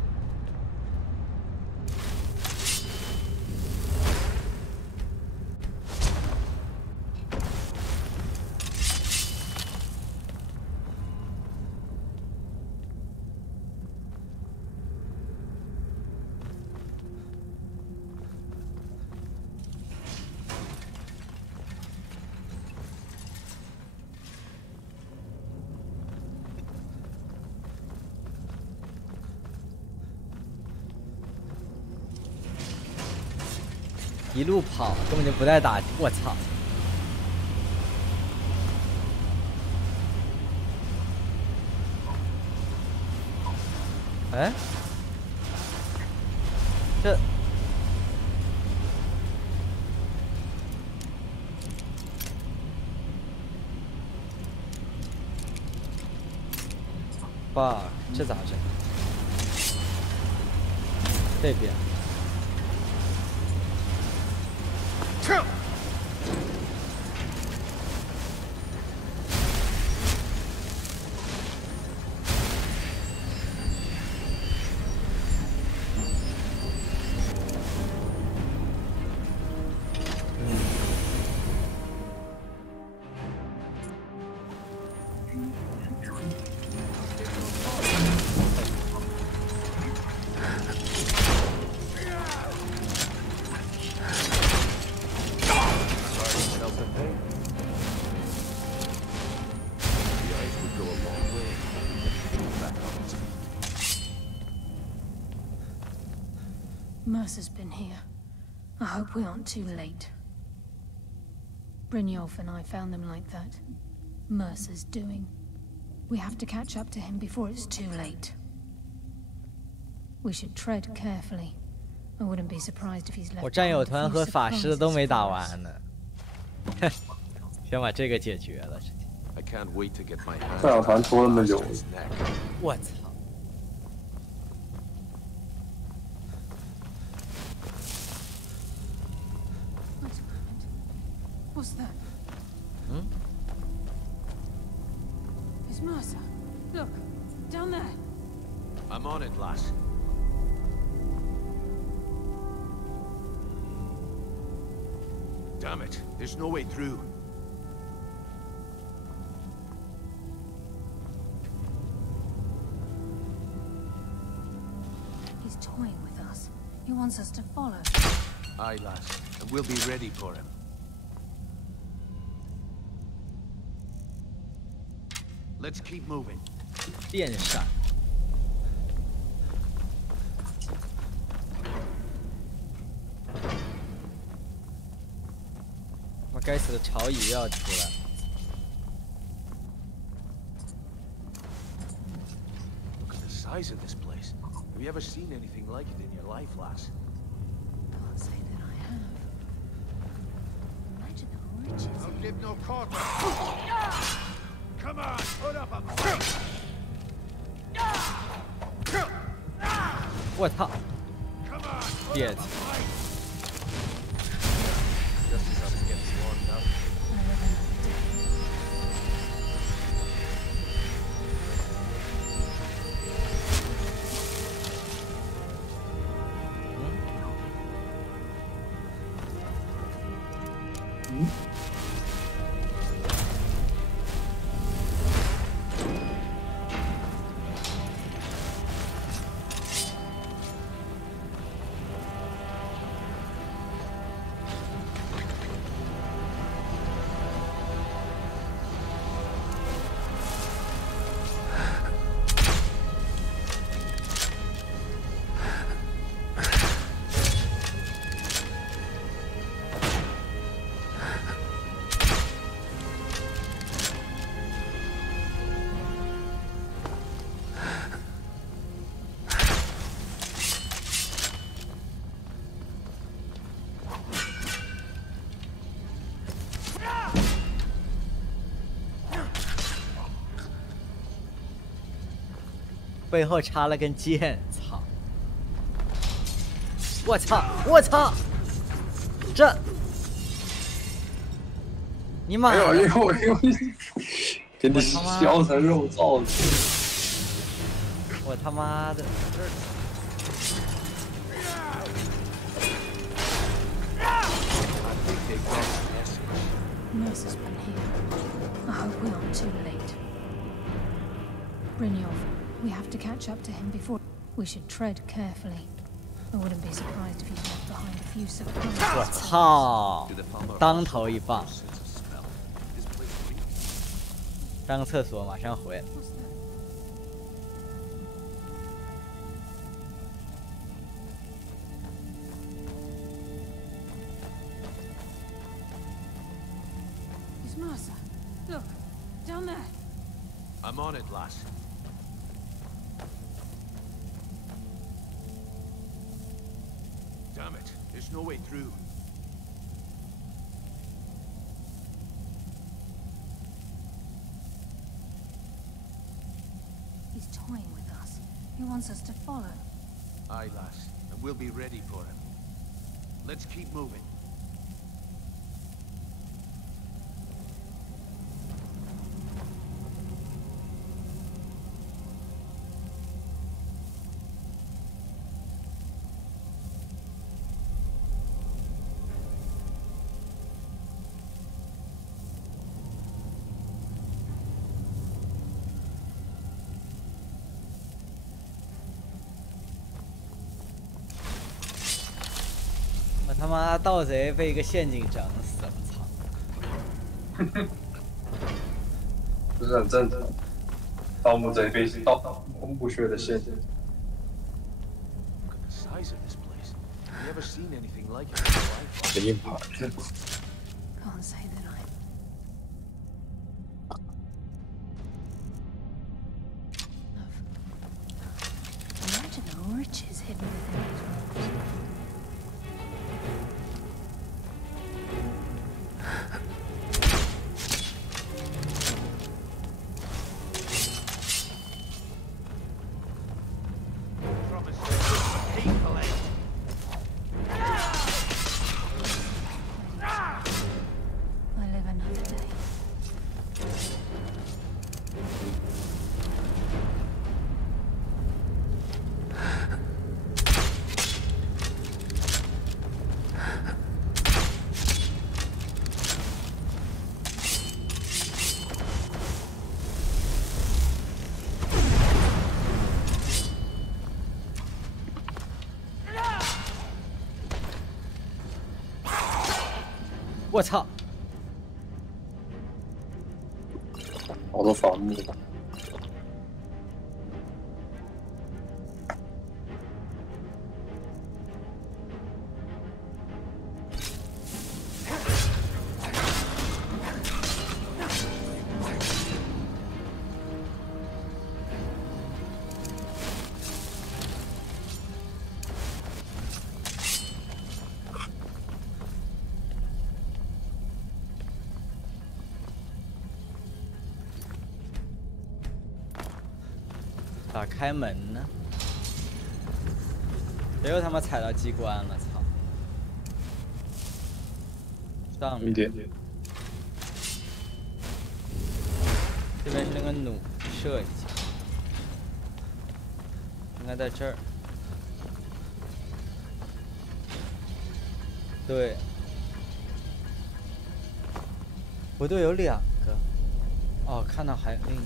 一路跑，根本就不带打，我操！哎，这爸，这咋整？这边。Mercer's been here. I hope we aren't too late. Brynjolf and I found them like that. Mercer's doing. We have to catch up to him before it's too late. We should tread carefully. I wouldn't be surprised if he's left. 我战友团和法师都没打完呢，先把这个解决了。战友团多那么久，我操！ What's that? It's Mercer. Look, down there. I'm on it, lass. Damn it, there's no way through. He's toying with us. He wants us to follow. Aye, lass, and we'll be ready for him. Let's keep moving. 电闪。我该死的潮语要出来。 Size of this place. Have you ever seen anything like it in your life, lass? Can't say that I have. Imagine the riches. Don't give no quarter. Come on, put up a fight. 我操！ Come on, 别 put up a fight. Just as I was getting warmed up. Hmm? 背后插了根剑，操！我操！我操！这，你妈！哎呦哎呦哎呦！给你削成肉燥子！我他妈的！ Mercer's been here. I hope we aren't too late. Brynjolf, we have to catch up to him before. We should tread carefully. I wouldn't be surprised if he's left behind a few supplies. 我操！当头一棒！上个厕所，马上回来。 Mercer, look, down there. I'm on it, lass. Damn it, there's no way through. He's toying with us. He wants us to follow. Aye, lass, and we'll be ready for him. Let's keep moving.我他妈盗贼被一个陷阱整死了，操！这是很正常。盗墓贼被盗墓穴的陷阱。 Look at the size of this place. Have you ever seen anything like it in your life? 的硬盘。 Can't say that I. Imagine the riches hidden within these walls. I live another day.我操！ 好多房子。咋开门呢？谁又他妈踩到机关了？操！上面。这边是那个弩射一下，应该在这儿。对，不对，有2个。哦，看到还有另一个。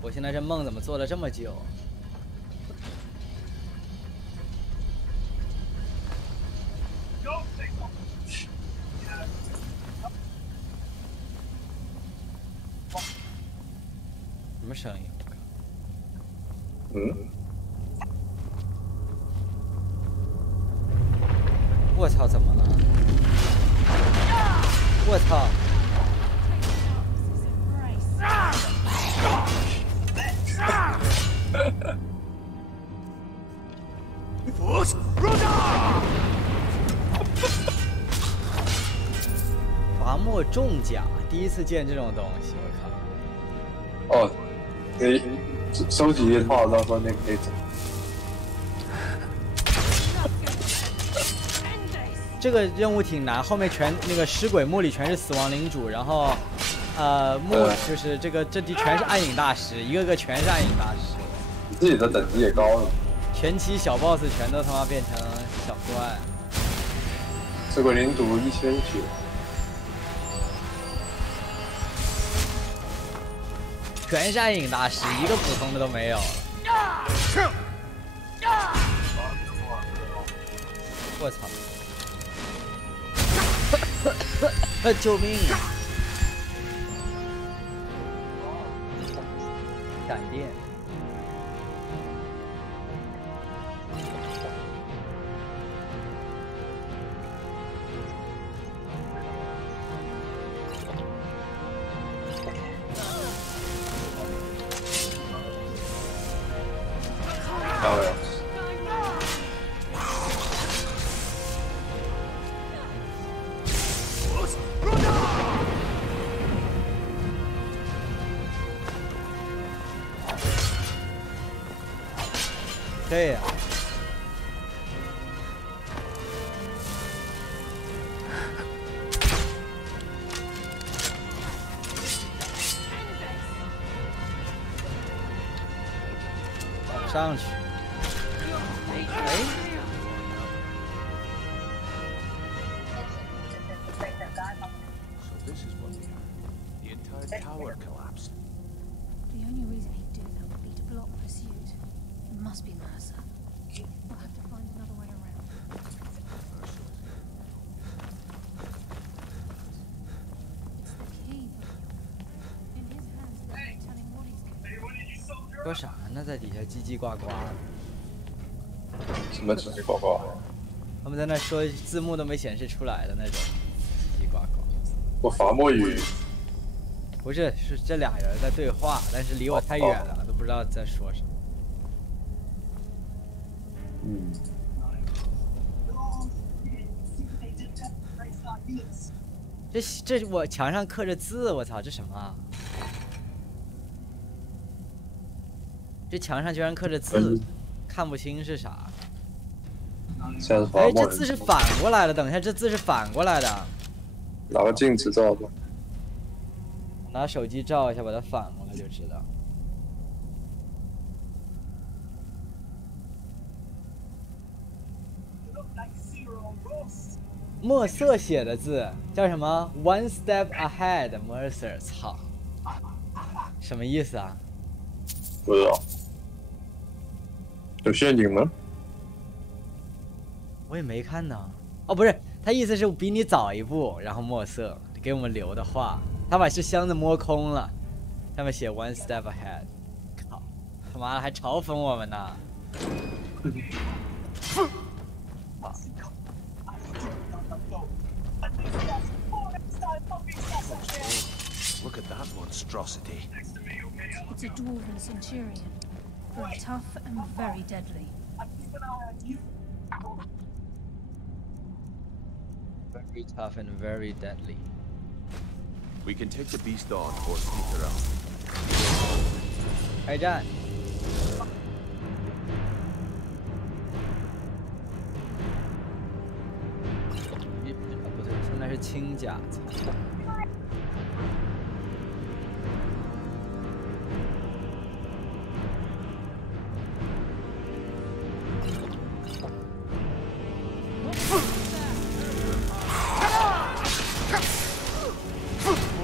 我现在这梦怎么做了这么久？什么声音？我操，怎么了？我操！伐木重甲，第一次见这种东西，我靠！哦，你收集一套，到时候那可以整。这个任务挺难，后面全那个尸鬼墓里全是死亡领主，然后，墓就是这地全是暗影大师，一个个全是暗影大师。你自己的等级也高了。前期小 boss 全都他妈变成小怪。尸鬼领主1900。全是暗影大师，一个普通的都没有了。我操！救命啊！闪电。漂亮。对呀。上去。哎。So this is what they are. The entire tower collapsed. The only reason he'd do that would be to block pursuit. It must be Mercer. We'll have to find another way around. It's the key, in his hands, they're telling what he's doing. 说啥呢？在底下叽叽呱呱的。什么叽叽呱呱？他们在那说字幕都没显示出来的那种，叽叽呱呱。我伐木语。不是，是这俩人在对话，但是离我太远了，都不知道在说什么。这我墙上刻着字，我操，这什么啊？这墙上居然刻着字，看不清是啥。哎，这字是反过来的，等一下，这字是反过来的。拿个镜子照吧。拿手机照一下，把它反过来就知道。墨色写的字叫什么 ？One step ahead, Mercer。操，什么意思啊？不知道。有陷阱吗？我也没看到。哦，不是，他意思是比你早一步，然后墨色给我们留的话，他把这箱子摸空了，上面写 One step ahead。靠，他妈的还嘲讽我们呢。Look at that monstrosity. It's a dwarven centurion. Very tough and very deadly. Very tough and very deadly. We can take the beast on or sneak around. 开战！不对，现在是轻甲。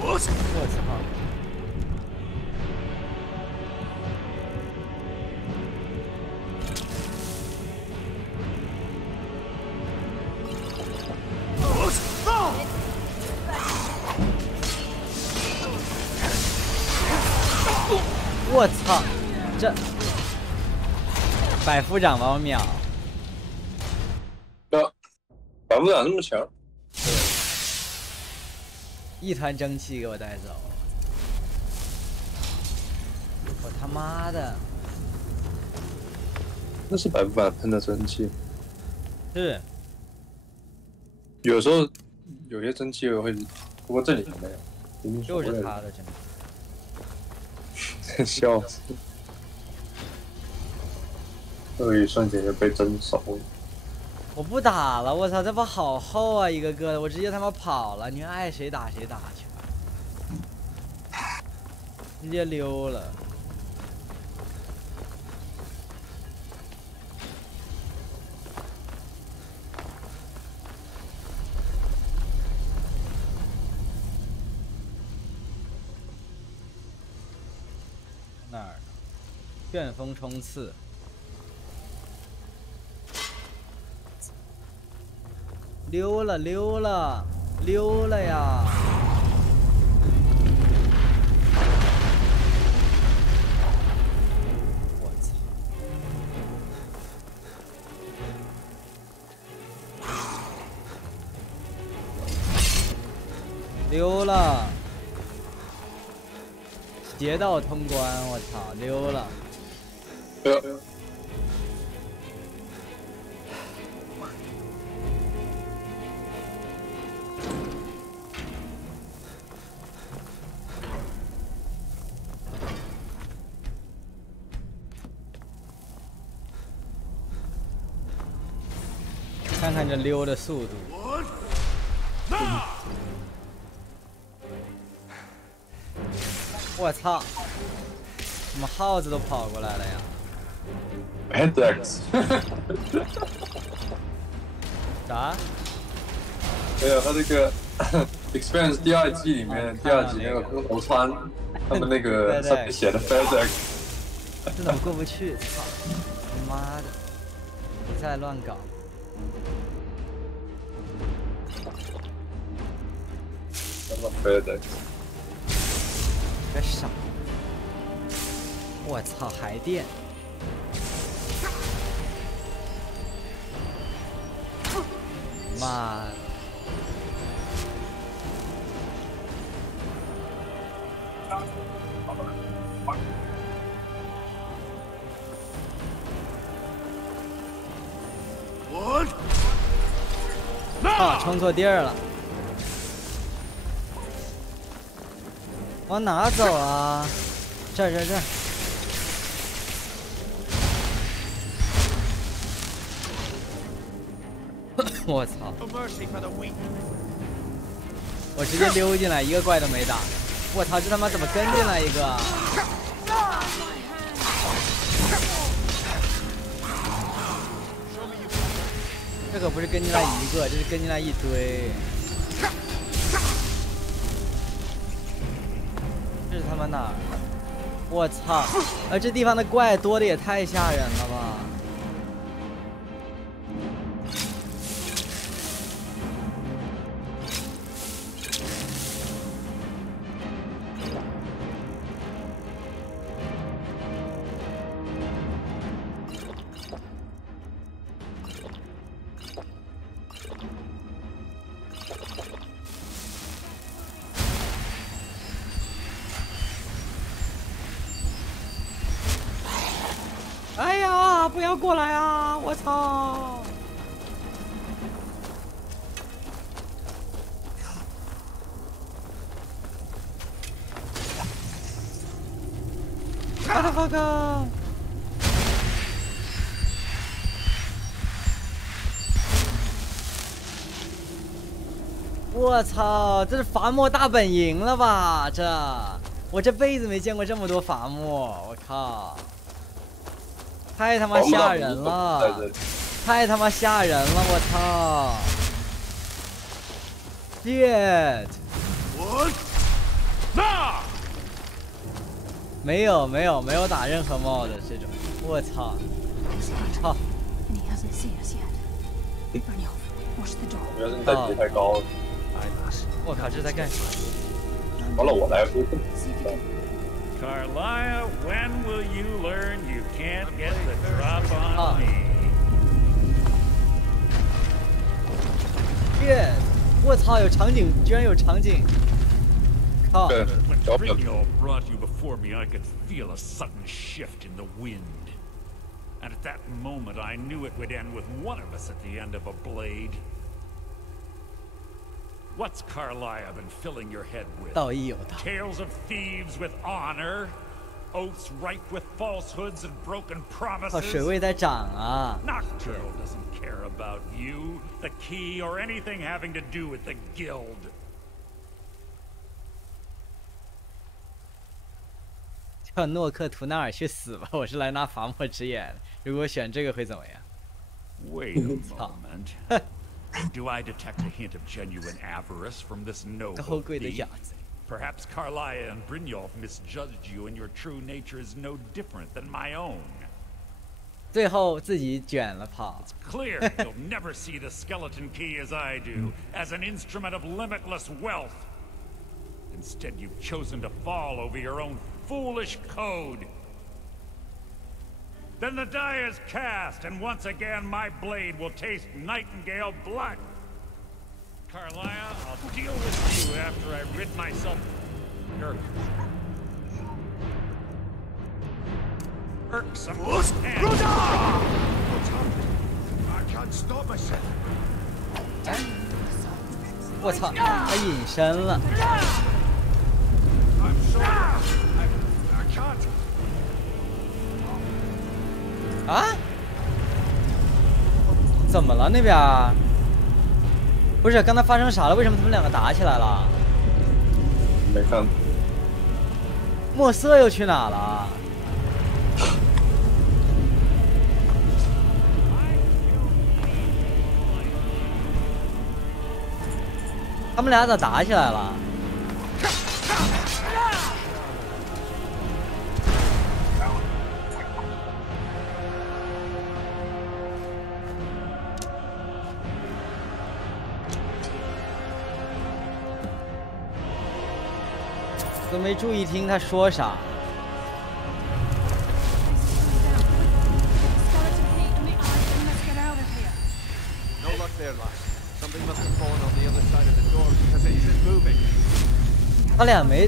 我操！我操！这百夫长把我秒。百夫长那么强？一团蒸汽给我带走！我他妈的！那是百夫长喷的蒸汽。是。有时候有些蒸汽会，不过这里没有。就是他的，真的。笑死！这一瞬间就被蒸熟了。我不打了，我操，这把好厚啊，一个个的，我直接他妈跑了，你爱谁打谁打去，直接溜了。哪儿？旋风冲刺。溜了溜了溜了呀！我操！溜了，劫道通关！我操，溜了！看看这溜的速度，我操！怎么耗子都跑过来了呀 ？Headex 啥？没有，他这个 Experience 第2季里面，第2集那个空投川，他们那个上面写的 Headex， 这怎么过不去？操！他妈的！你再乱搞！别傻！我操，还电！妈的！啊，冲错地儿了！往哪走啊？这儿。我操！我直接溜进来，一个怪都没打。我操，这他妈怎么跟进来一个？这可不是跟进来一个，这是跟进来一堆。这是他妈哪儿？我操！这地方的怪多的也太吓人了吧！哎呀，不要过来啊！我操！what the fuck！ 我操，这是伐木大本营了吧？我这辈子没见过这么多伐木，我靠！太他妈吓人了！太他妈吓人了！我操 ！shit！ 没有打任何帽的这种，我操！操！我觉得你等级太高了。我靠，这在干啥？完了，我来。 Carlia, when will you learn you can't get the drop on me? shit！ 我操，有场景，居然有场景！靠！ When Brynjolf brought you before me, I could feel a sudden shift in the wind. And at that moment, I knew it would end with one of us at the end of a blade. What's Carlia been filling your head with? Tales of thieves with honor? Oaths ripe with falsehoods and broken promises? Nocturnal doesn't care about you, the key, or anything having to do with the guild. 叫诺克图纳尔去死吧！我是来拿伐木之眼，如果选这个会怎么样？ Wait a moment. Do I detect a hint of genuine avarice from this noble thief? Perhaps Carlia and Brynjolf misjudged you, and your true nature is no different than my own. 最后自己卷了跑。 It's clear you'll never see the skeleton key as I do, as an instrument of limitless wealth. Instead, you've chosen to fall over your own foolish code. Then the die is cast, and once again my blade will taste nightingale blood. Carlia, I'll deal with you after I rid myself of your irksome hands. I can't stop myself. 我操，他隐身了。 I'm sorry. I can't. 啊？怎么了那边？不是，刚才发生啥了？为什么他们两个打起来了？没看。墨色又去哪了？他们俩咋打起来了？ 都没注意听他说啥。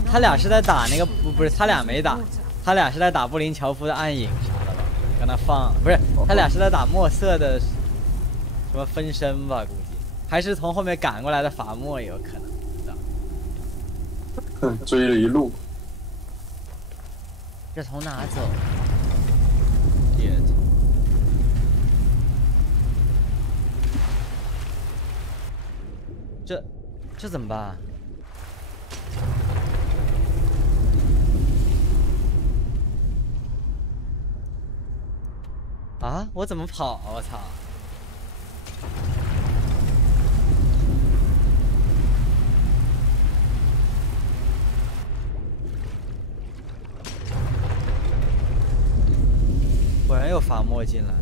他俩是在打那个不是他俩没打，他俩是在打布林乔夫的暗影啥的吧？跟他放不是，他俩是在打墨色的什么分身吧？估计还是从后面赶过来的伐木也有可能。 追了一路，这从哪走？这怎么办？啊！我怎么跑？我操！ 果然有伐木进来，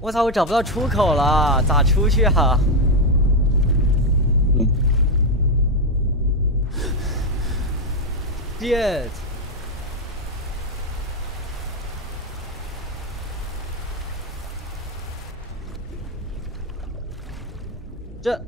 我操！我找不到出口了，咋出去啊？shit！ 这。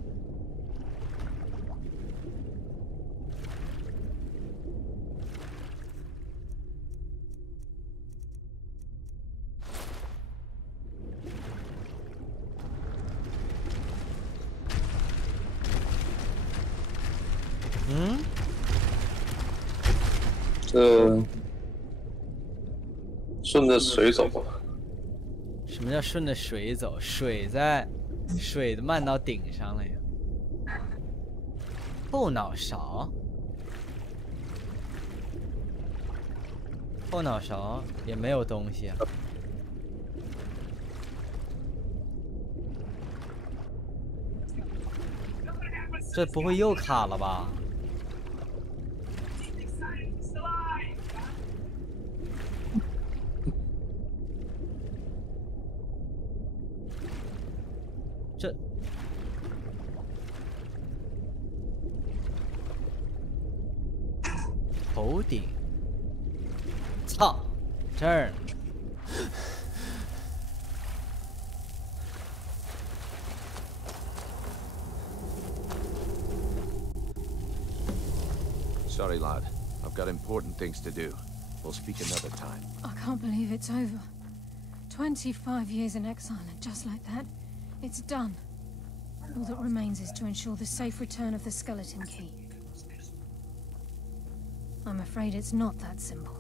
顺着水走吧。什么叫顺着水走？水的漫到顶上了呀。后脑勺，后脑勺也没有东西啊。这不会又卡了吧？这头顶，操，这儿。Sorry, lad. I've got important things to do. We'll speak another time. I can't believe it's over. 25 years in exile, and just like that, it's done. All that remains is to ensure the safe return of the skeleton key. I'm afraid it's not that simple.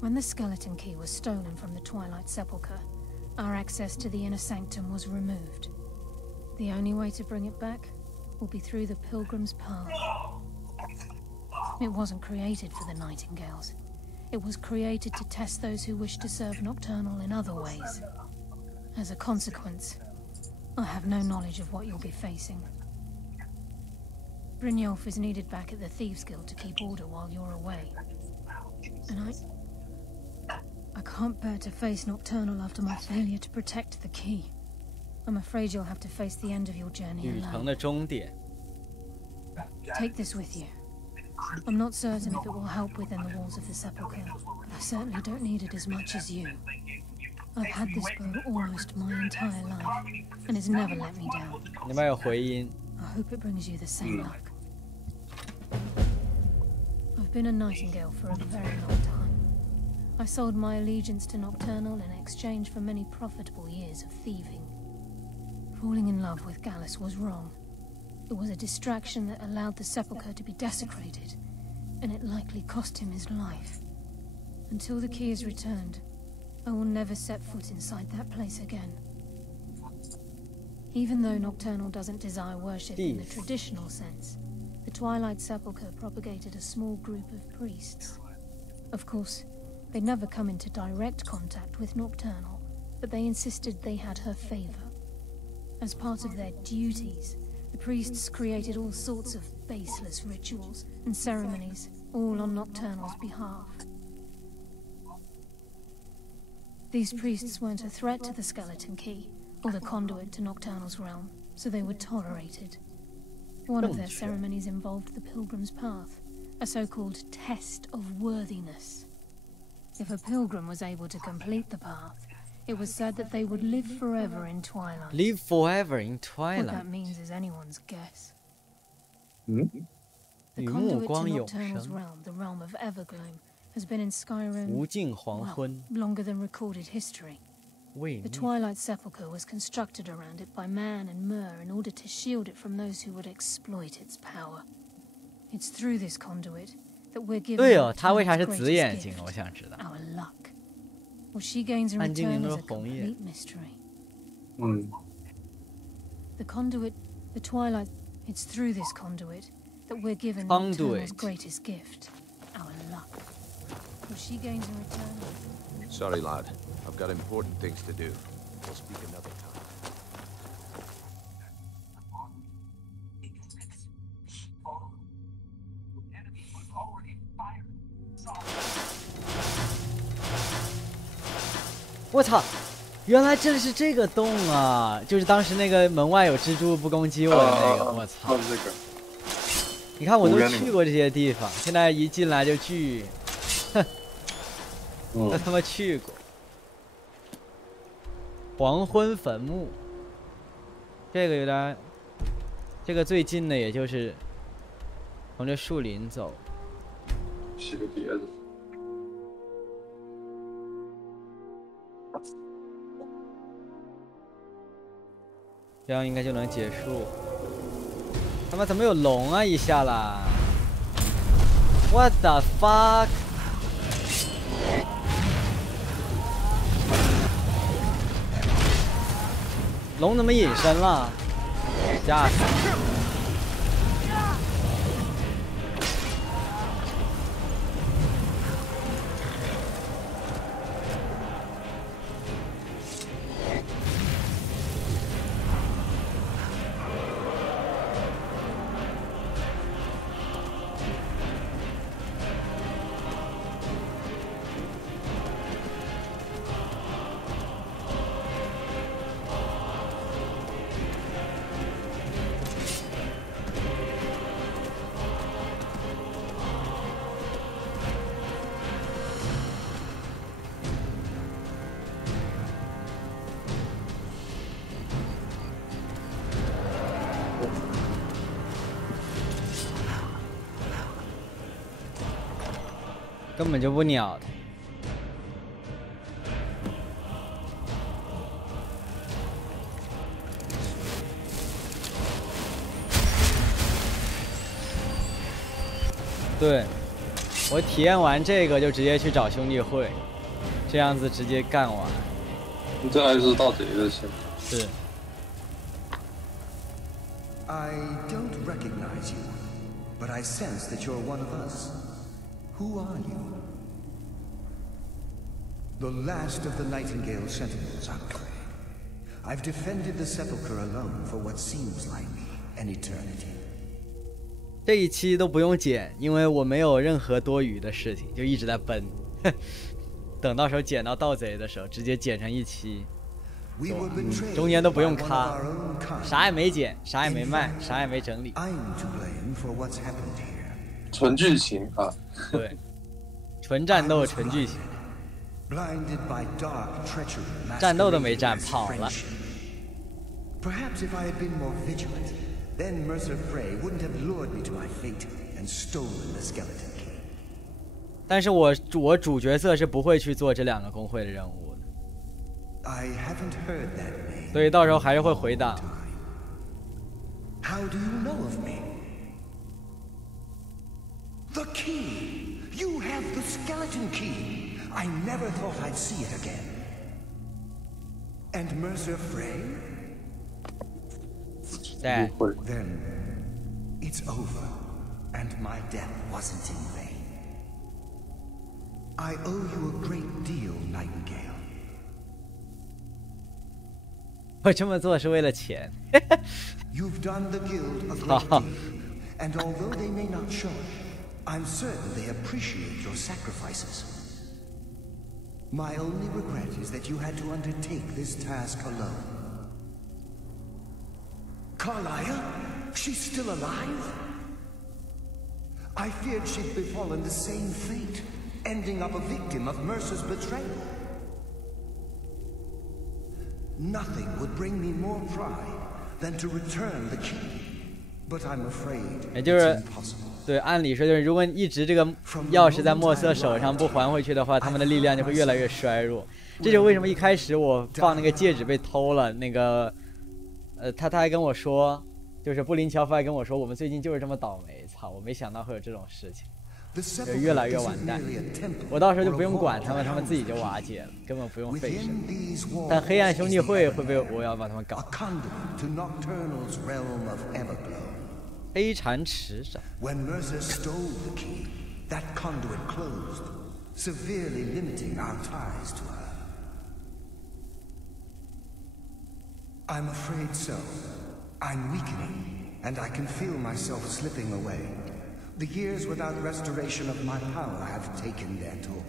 When the skeleton key was stolen from the Twilight Sepulchre, our access to the inner sanctum was removed. The only way to bring it back will be through the Pilgrim's Path. It wasn't created for the Nightingales. It was created to test those who wish to serve Nocturnal in other ways. As a consequence, I have no knowledge of what you'll be facing. Brynjolf is needed back at the Thieves Guild to keep order while you're away. And I can't bear to face Nocturnal after my failure to protect the key. I'm afraid you'll have to face the end of your journey alone. 旅程的终点。 Take this with you. I'm not certain if it will help within the walls of the Sepulchre, but I certainly don't need it as much as you. I've had this bow almost my entire life, and it's never let me down. 里面有回音。 I hope it brings you the same luck. I've been a Nightingale for a very long time. I sold my allegiance to Nocturnal in exchange for many profitable years of thieving. Falling in love with Gallus was wrong. It was a distraction that allowed the Sepulchre to be desecrated, and it likely cost him his life. Until the key is returned, I will never set foot inside that place again. Even though Nocturnal doesn't desire worship in the traditional sense, the Twilight Sepulchre propagated a small group of priests. Of course, they never come into direct contact with Nocturnal, but they insisted they had her favor. As part of their duties, the priests created all sorts of baseless rituals and ceremonies, all on Nocturnal's behalf. These priests weren't a threat to the skeleton key, or the conduit to Nocturnal's realm, so they were tolerated. One of their ceremonies involved the Pilgrim's Path, a so-called test of worthiness. If a pilgrim was able to complete the path, it was said that they would live forever in Twilight. Live forever in Twilight. What that means is anyone's guess. Hmm? The conduit to Nocturnal's realm, the realm of Evergloam, has been in Skyrim longer than recorded history. The Twilight Sepulchre was constructed around it by Man and Myr in order to shield it from those who would exploit its power. It's through this conduit that we're given our luck. What she gains in return is a complete mystery. The conduit, the Twilight, it's through this conduit that we're given Nocturnal's greatest gift, our luck. What she gains in return... Sorry, lad. I've got important things to do. We'll speak another time. 我操！原来这是这个洞啊！就是当时那个门外有蜘蛛不攻击我的那个，我操！你看我都去过这些地方，现在一进来就去，哼，都他妈去过。黄昏坟墓，这个有点，这个最近的也就是从这树林走。洗个碟子。 这样应该就能结束。他妈怎么有龙啊？一下啦！ What the fuck？ 龙怎么隐身了？吓死！根本就不鸟他。对，我体验完这个就直接去找兄弟会，这样子直接干完。这还是盗贼的线。是。I don't recognize you, but I sense that you're one of us. Who are you? The last of the Nightingale Sentinels, Andre. I've defended the sepulchre alone for what seems like an eternity. 这一期都不用剪，因为我没有任何多余的事情，就一直在奔。等到时候剪到盗贼的时候，直接剪成一期，中间都不用卡，啥也没剪，啥也没卖，啥也没整理。纯剧情啊！对，纯战斗，纯剧情。战斗都没战，跑了。Then Mercer Frey wouldn't have lured me to my fate and stolen the skeleton key. 但是我主角色是不会去做这两个工会的任务的。I haven't heard that name. 所以到时候还是会回档。How do you know of me? The key. You have the skeleton key. I never thought I'd see it again. And Mercer Frey? Then it's over, and my death wasn't in vain. I owe you a great deal, Nightingale. 我这么做是为了钱。You've done the guild a great deal, and although they may not show it, I'm certain they appreciate your sacrifices. My only regret is that you had to undertake this task alone. Carlia? She's still alive? I feared she'd befallen the same fate, ending up a victim of Mercer's betrayal. Nothing would bring me more pride than to return the key, but I'm afraid it's impossible. 对，按理说就是，如果一直这个钥匙在墨色手上不还回去的话，他们的力量就会越来越衰弱。这就是为什么一开始我放那个戒指被偷了，那个。他还跟我说，就是布林乔夫还跟我说，我们最近就是这么倒霉，操！我没想到会有这种事情，就越来越完蛋。我到时候就不用管他们，他们自己就瓦解了，根本不用费神。但黑暗兄弟会会被我要把他们搞。黑禅池上。I'm afraid so. I'm weakening, and I can feel myself slipping away. The years without restoration of my power have taken their toll.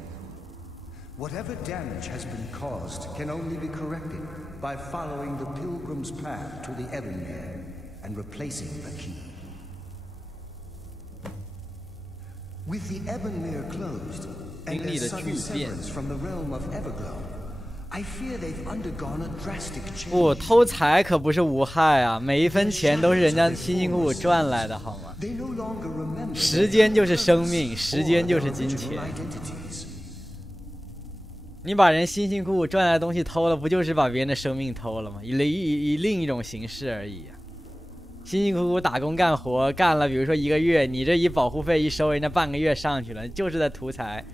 Whatever damage has been caused can only be corrected by following the pilgrim's path to the Ebonmere and replacing the key. With the Ebonmere closed, and a sudden severance from the realm of Everglow, I fear they've undergone a drastic change. 不，偷财可不是无害啊！每一分钱都是人家辛辛苦苦赚来的，好吗？时间就是生命，时间就是金钱。你把人辛辛苦苦赚来的东西偷了，不就是把别人的生命偷了吗？以另一种形式而已啊。辛辛苦苦打工干活，干了比如说1个月，你这一保护费一收，人家半个月上去了，就是在图财，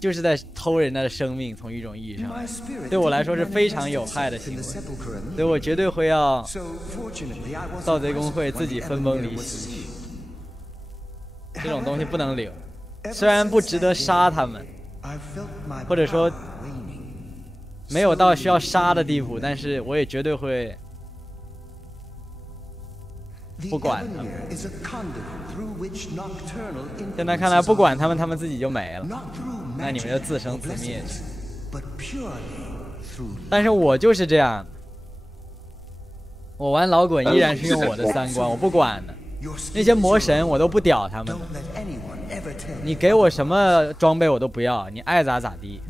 就是在偷人家的生命。从一种意义上来说，对我来说是非常有害的行为，所以我绝对会要盗贼工会自己分崩离析。这种东西不能留，虽然不值得杀他们，或者说没有到需要杀的地步，但是我也绝对会。不管他们，现在看来不管他们，他们自己就没了，那你们就自生自灭去。但是我就是这样，我玩老滚依然是用我的3观，我不管的，那些魔神我都不屌他们的，你给我什么装备我都不要，你爱咋咋地，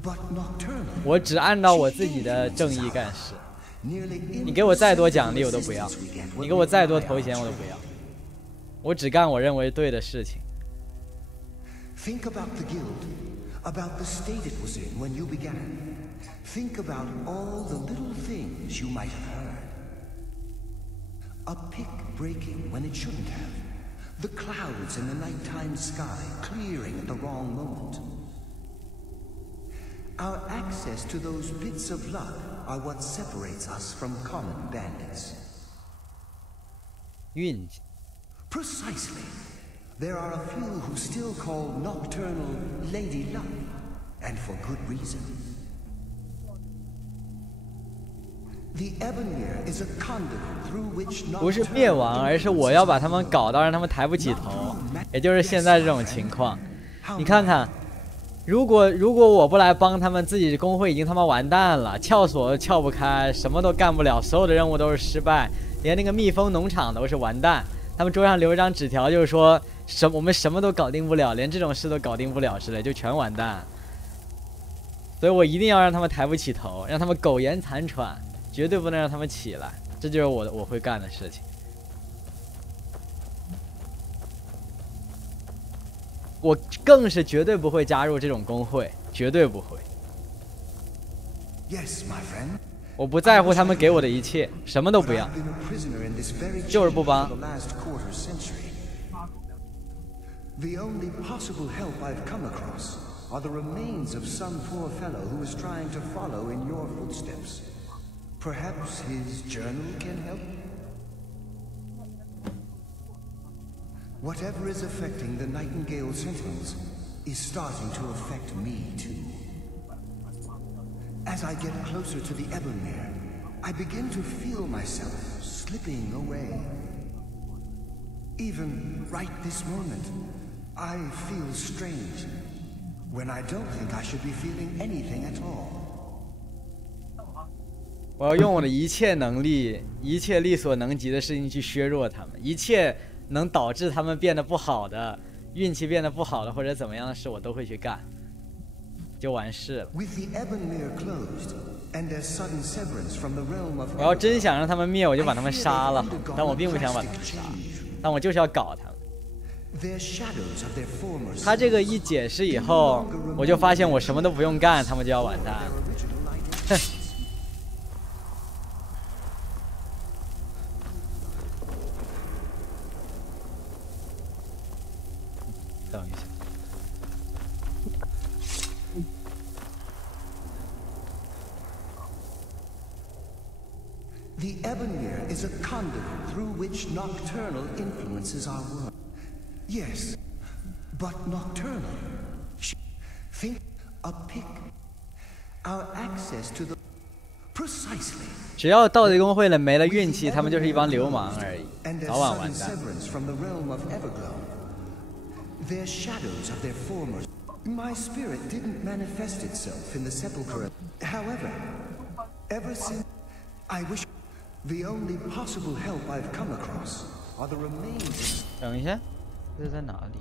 我只按照我自己的正义干事。你给我再多奖励我都不要，你给我再多头衔我都不要，我只干我认为对的事情。Think about the guild, about the state it was in when you began. Think about all the little things you might have heard. A pick breaking when it shouldn't have. The clouds in the nighttime sky clearing at the wrong moment. Our access to those bits of luck are what separates us from common bandits. 运气 Precisely. There are a few who still call Nocturnal Lady Luck, and for good reason. The Ebonmere is a conduit through which 不是灭亡，而是我要把他们搞到让他们抬不起头，也就是现在这种情况。你看看。如果我不来帮他们，自己工会已经他妈完蛋了，撬锁撬不开，什么都干不了，所有的任务都是失败，连那个蜜蜂农场都是完蛋。他们桌上留一张纸条，就是说我们什么都搞定不了，连这种事都搞定不了之类，就全完蛋。所以我一定要让他们抬不起头，让他们苟延残喘，绝对不能让他们起来，这就是我会干的事情。我更是绝对不会加入这种工会，绝对不会。我不在乎他们给我的一切，什么都不要，就是不帮。The only possible help I've come across are the remains of some poor fellow who is trying to follow in your footsteps. Perhaps his journal can help? Whatever is affecting the Nightingale Sentinels is starting to affect me too. As I get closer to the Ebonmere, I begin to feel myself slipping away. Even right this moment, I feel strange, when I don't think I should be feeling anything at all. 我要用我的一切能力，一切力所能及的事情去削弱他们，一切能导致他们变得不好的、运气变得不好的或者怎么样的事，我都会去干，就完事了。我要真想让他们灭，我就把他们杀了，但我并不想把他们杀，但我就是要搞他们。他这个一解释以后，我就发现我什么都不用干，他们就要完蛋了。哼。等一下。The Ebonmere is a conduit through which nocturnal influences our world. Yes, but nocturnal. Think a pick. Our access to the precisely. 只要盗贼工会了没了运气，他们就是一帮流氓而已，早晚完蛋。Their shadows of their former. My spirit didn't manifest itself in the sepulchre. However, ever since, I wish the only possible help I've come across are the remains. 等一下，这是在哪里？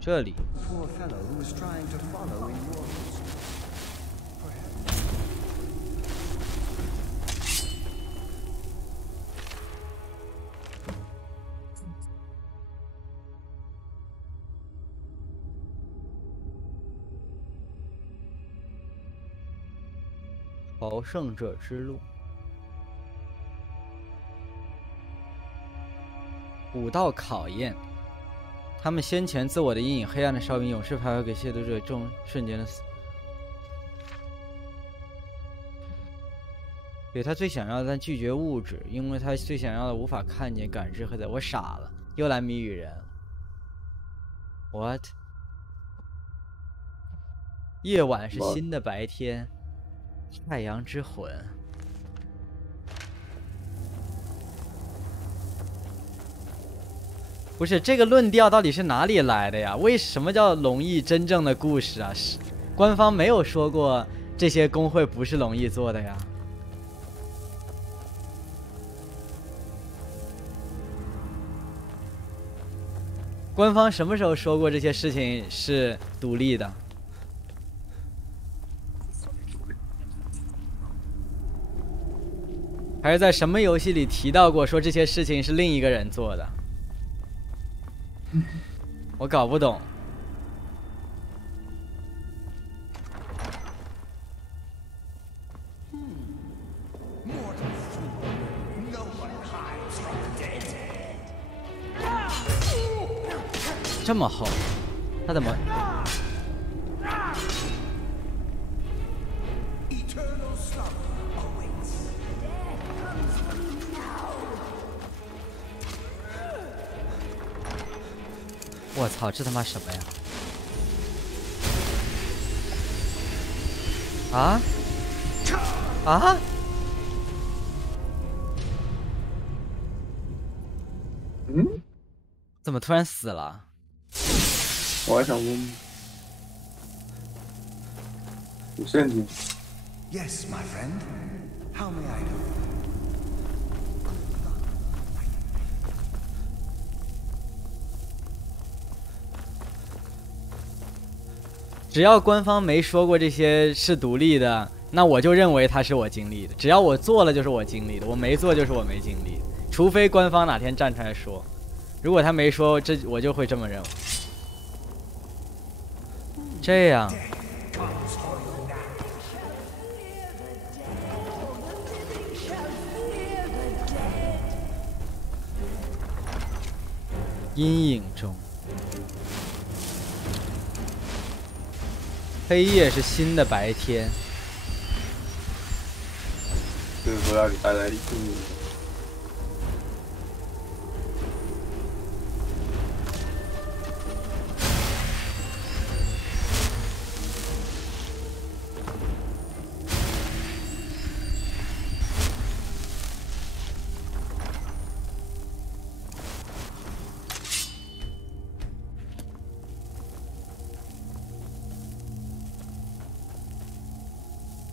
这里。Poor fellow who is trying to follow in your footsteps. 朝圣者之路。5道考验，他们先前自我的阴影，黑暗的哨兵勇士牌会给亵渎者中瞬间的死。给他最想要的，但拒绝物质，因为他最想要的无法看见、感知和在。我傻了，又来谜语人。What？ 夜晚是新的白天，太阳之魂。不是这个论调到底是哪里来的呀？为什么叫龙翼真正的故事啊？是官方没有说过这些工会不是龙翼做的呀。官方什么时候说过这些事情是独立的？还是在什么游戏里提到过说这些事情是另一个人做的？我搞不懂。这么厚，他怎么？我操，这他妈什么呀？啊？啊？嗯？怎么突然死了？我还想问，有陷阱。Yes, my friend. How may I do? 只要官方没说过这些是独立的，那我就认为它是我经历的。只要我做了，就是我经历的；我没做，就是我没经历。除非官方哪天站出来说，如果他没说，我就会这么认为。这样，阴影中，黑夜是新的白天。就是说要给大家一个。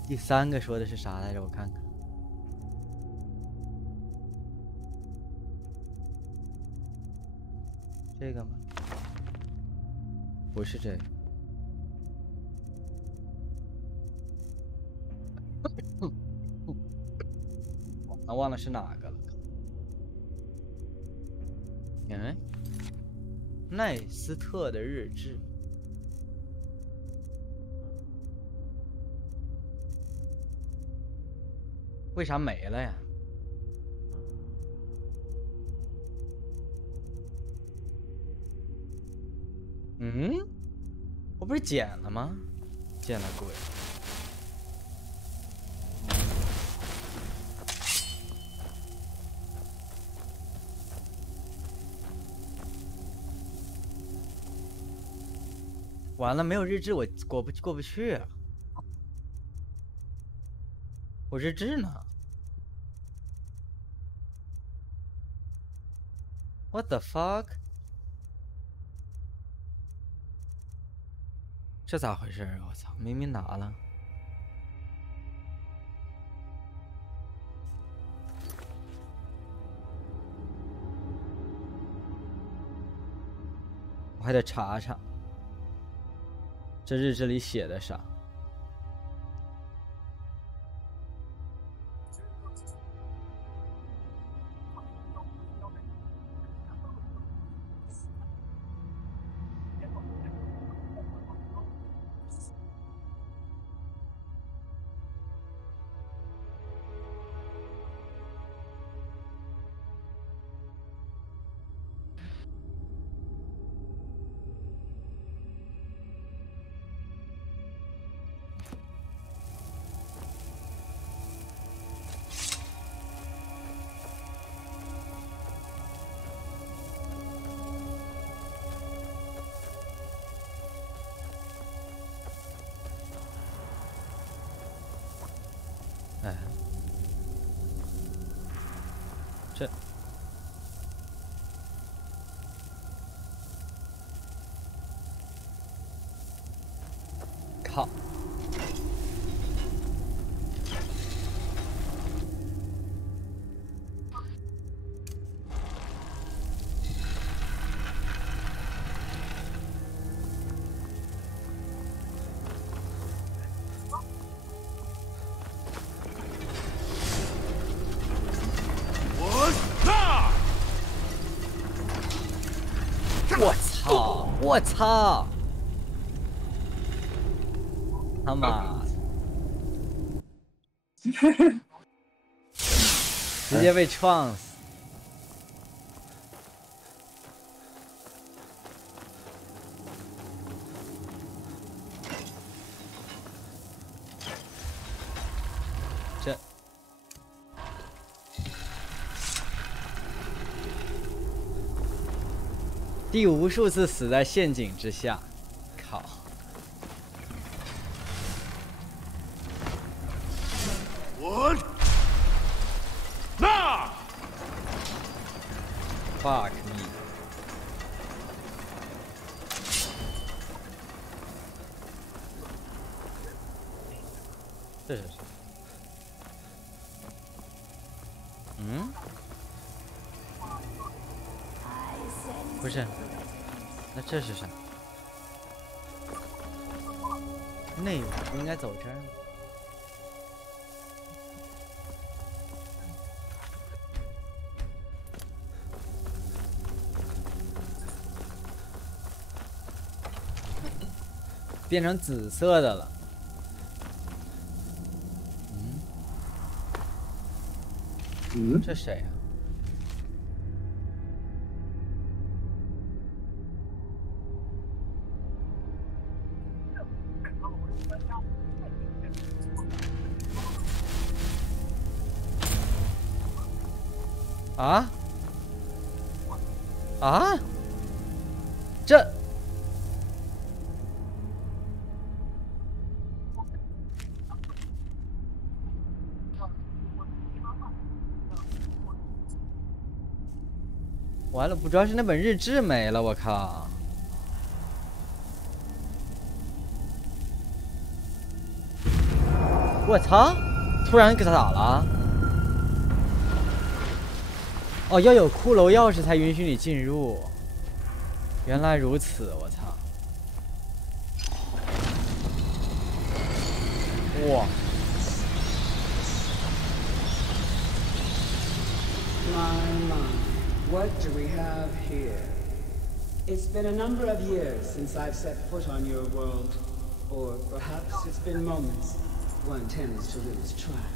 第3个说的是啥来着？我看看。这个吗？不是这个。我忘了是哪个了。嗯，奈斯特的日志。为啥没了呀？嗯，我不是捡了吗？捡了鬼！完了，没有日志，我过不去啊！我日志呢 ？What the fuck？ 这咋回事啊？我操，明明拿了。我还得查查，这日志里写的啥？是。靠！我操！我操！他妈！直接被撞死！这第无数次死在陷阱之下，靠！ Fuck me！ 这是什么？嗯？不是，那这是啥？内部不应该走这儿吗？ 变成紫色的了。嗯，这谁啊？啊？啊？这。 完了，不主要是那本日志没了，我靠！我操！突然给他打了？哦，要有骷髅钥匙才允许你进入。原来如此，我操！哇！ What do we have here? It's been a number of years since I've set foot on your world. Or perhaps it's been moments. One tends to lose track.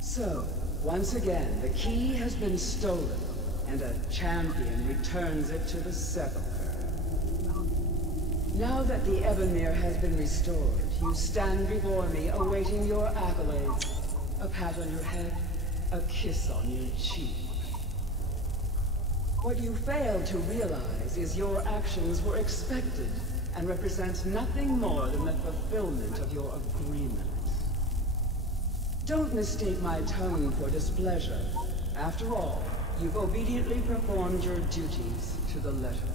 So, once again, the key has been stolen, and a champion returns it to the sepulchre. Now that the Ebonmere has been restored, you stand before me awaiting your accolades. A pat on your head, a kiss on your cheek. What you fail to realize is your actions were expected and represent nothing more than the fulfillment of your agreement. Don't mistake my tone for displeasure. After all, you've obediently performed your duties to the letter.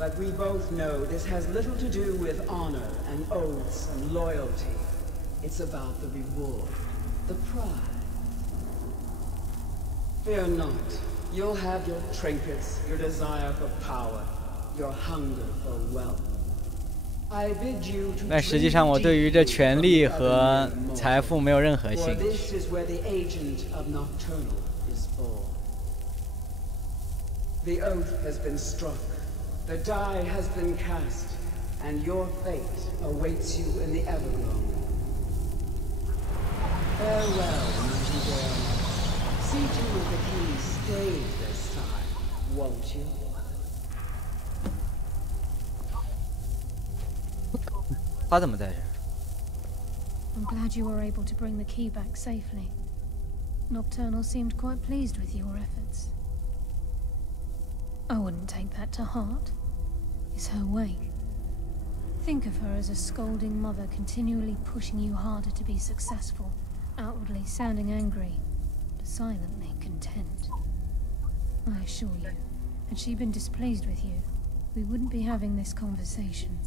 But we both know this has little to do with honor and oaths and loyalty. It's about the reward, the prize. Fear not. You'll have your trinkets, your desire for power, your hunger for wealth. I bid you to 但实际上，我对于这权力和财富没有任何兴趣。 This is where the agent of Nocturnal is born. The oath has been struck, the die has been cast, and your fate awaits you in the Everglow. Farewell, Nightingale. See to it the key stays this time, won't you? 他怎么在这儿？ I'm glad you were able to bring the key back safely. Nocturnal seemed quite pleased with your efforts. I wouldn't take that to heart. It's her way. Think of her as a scolding mother continually pushing you harder to be successful, outwardly sounding angry, but silently content. I assure you, had she been displeased with you, we wouldn't be having this conversation.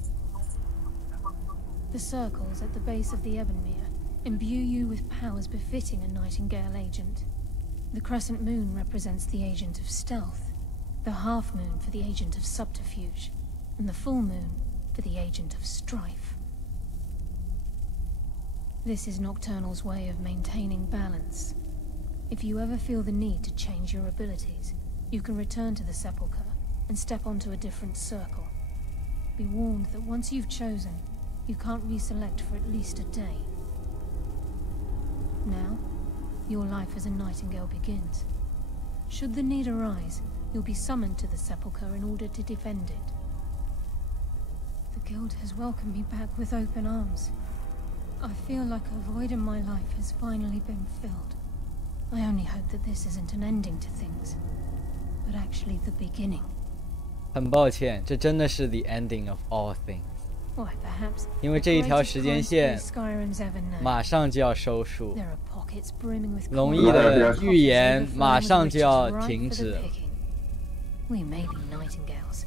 The circles at the base of the Ebonmere imbue you with powers befitting a Nightingale agent. The crescent moon represents the agent of stealth, the half moon for the agent of subterfuge, and the full moon for the agent of strife. This is Nocturnal's way of maintaining balance. If you ever feel the need to change your abilities, you can return to the Sepulchre and step onto a different circle. Be warned that once you've chosen, you can't reselect for at least a day. Now, your life as a Nightingale begins. Should the need arise, you'll be summoned to the Sepulchre in order to defend it. The Guild has welcomed me back with open arms. I feel like a void in my life has finally been filled. I only hope that this isn't an ending to things, but actually the beginning. 很抱歉，这真的是 the ending of all things。因为这一条时间线马上就要收束，龙翼的预言马上就要停止了。We may be Nightingales,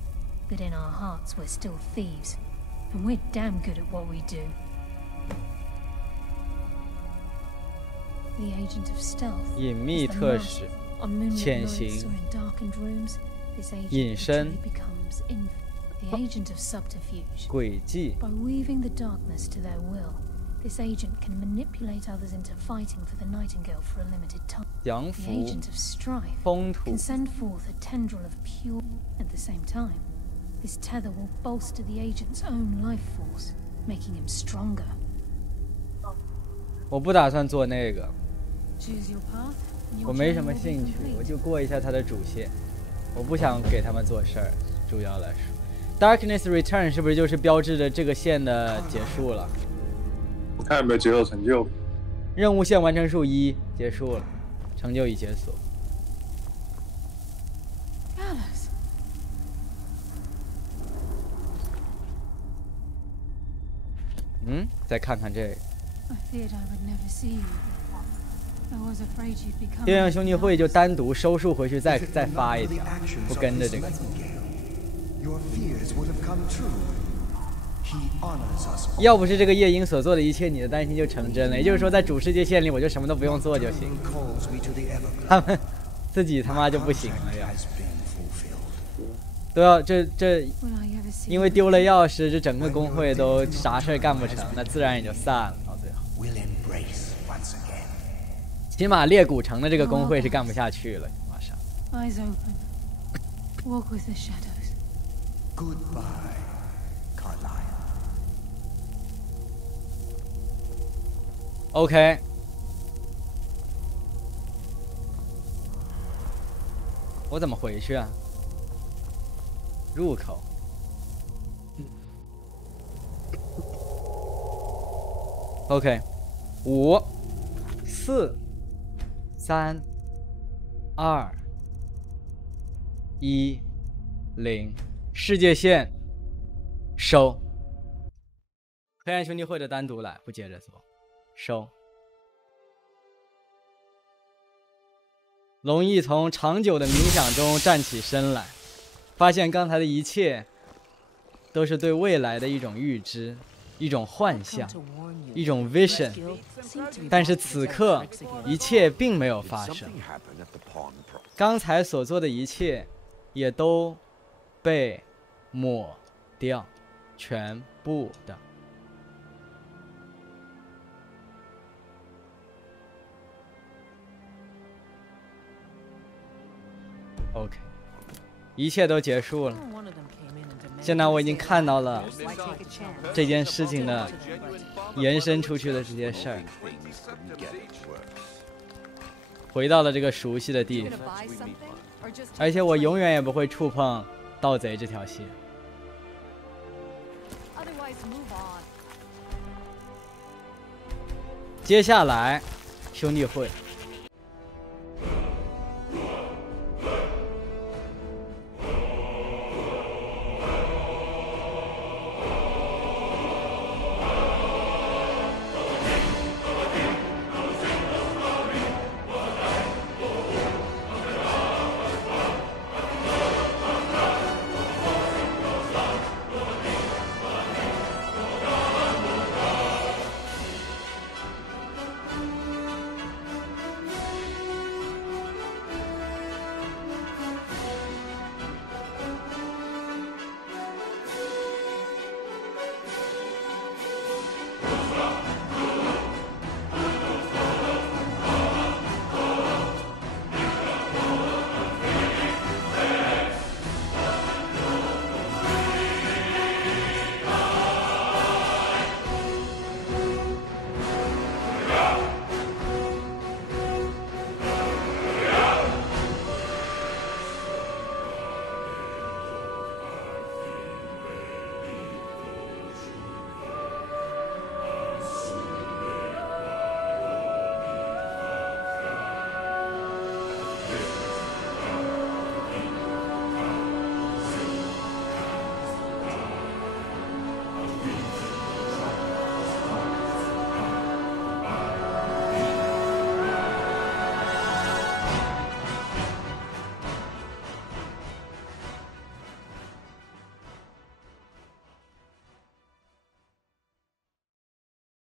but in our hearts we're still thieves, and we're damn good at what we do. The agent of stealth 隐秘特使，潜行，隐身。The agent of subterfuge. 诡计。By weaving the darkness to their will, this agent can manipulate others into fighting for the Nightingale for a limited time. The agent of strife can send forth a tendril of pure. At the same time, this tether will bolster the agent's own life force, making him stronger. 我不打算做那个， Choose your path. 我没什么兴趣，我就过一下他的主线，我不想给他们做事儿。主要来说。 Darkness Return 是不是就是标志着这个线的结束了？看有没有解锁成就。任务线完成数1，结束了，成就已解锁。再看看这个。电影兄弟会就单独收束回去再发一条，不跟着这个。 要不是这个夜莺所做的一切，你的担心就成真了。也就是说，在主世界线里，我就什么都不用做就行。他们自己他妈就不行了呀！都要这，因为丢了钥匙，这整个工会都啥事儿干不成，那自然也就散了。到最后，起码裂谷城的这个工会是干不下去了，马上。Goodbye, Carlisle. OK。我怎么回去啊？入口。OK， 5、4、3、2、1、0。 世界线收，黑暗兄弟会的单独来，不接着做，收。龙翼从长久的冥想中站起身来，发现刚才的一切都是对未来的一种预知，一种幻象，一种 vision。但是此刻一切并没有发生，刚才所做的一切也都被 抹掉，全部的。OK， 一切都结束了。现在我已经看到了这件事情的延伸出去的这些事儿，回到了这个熟悉的地方，而且我永远也不会触碰 盗贼这条线。接下来，兄弟会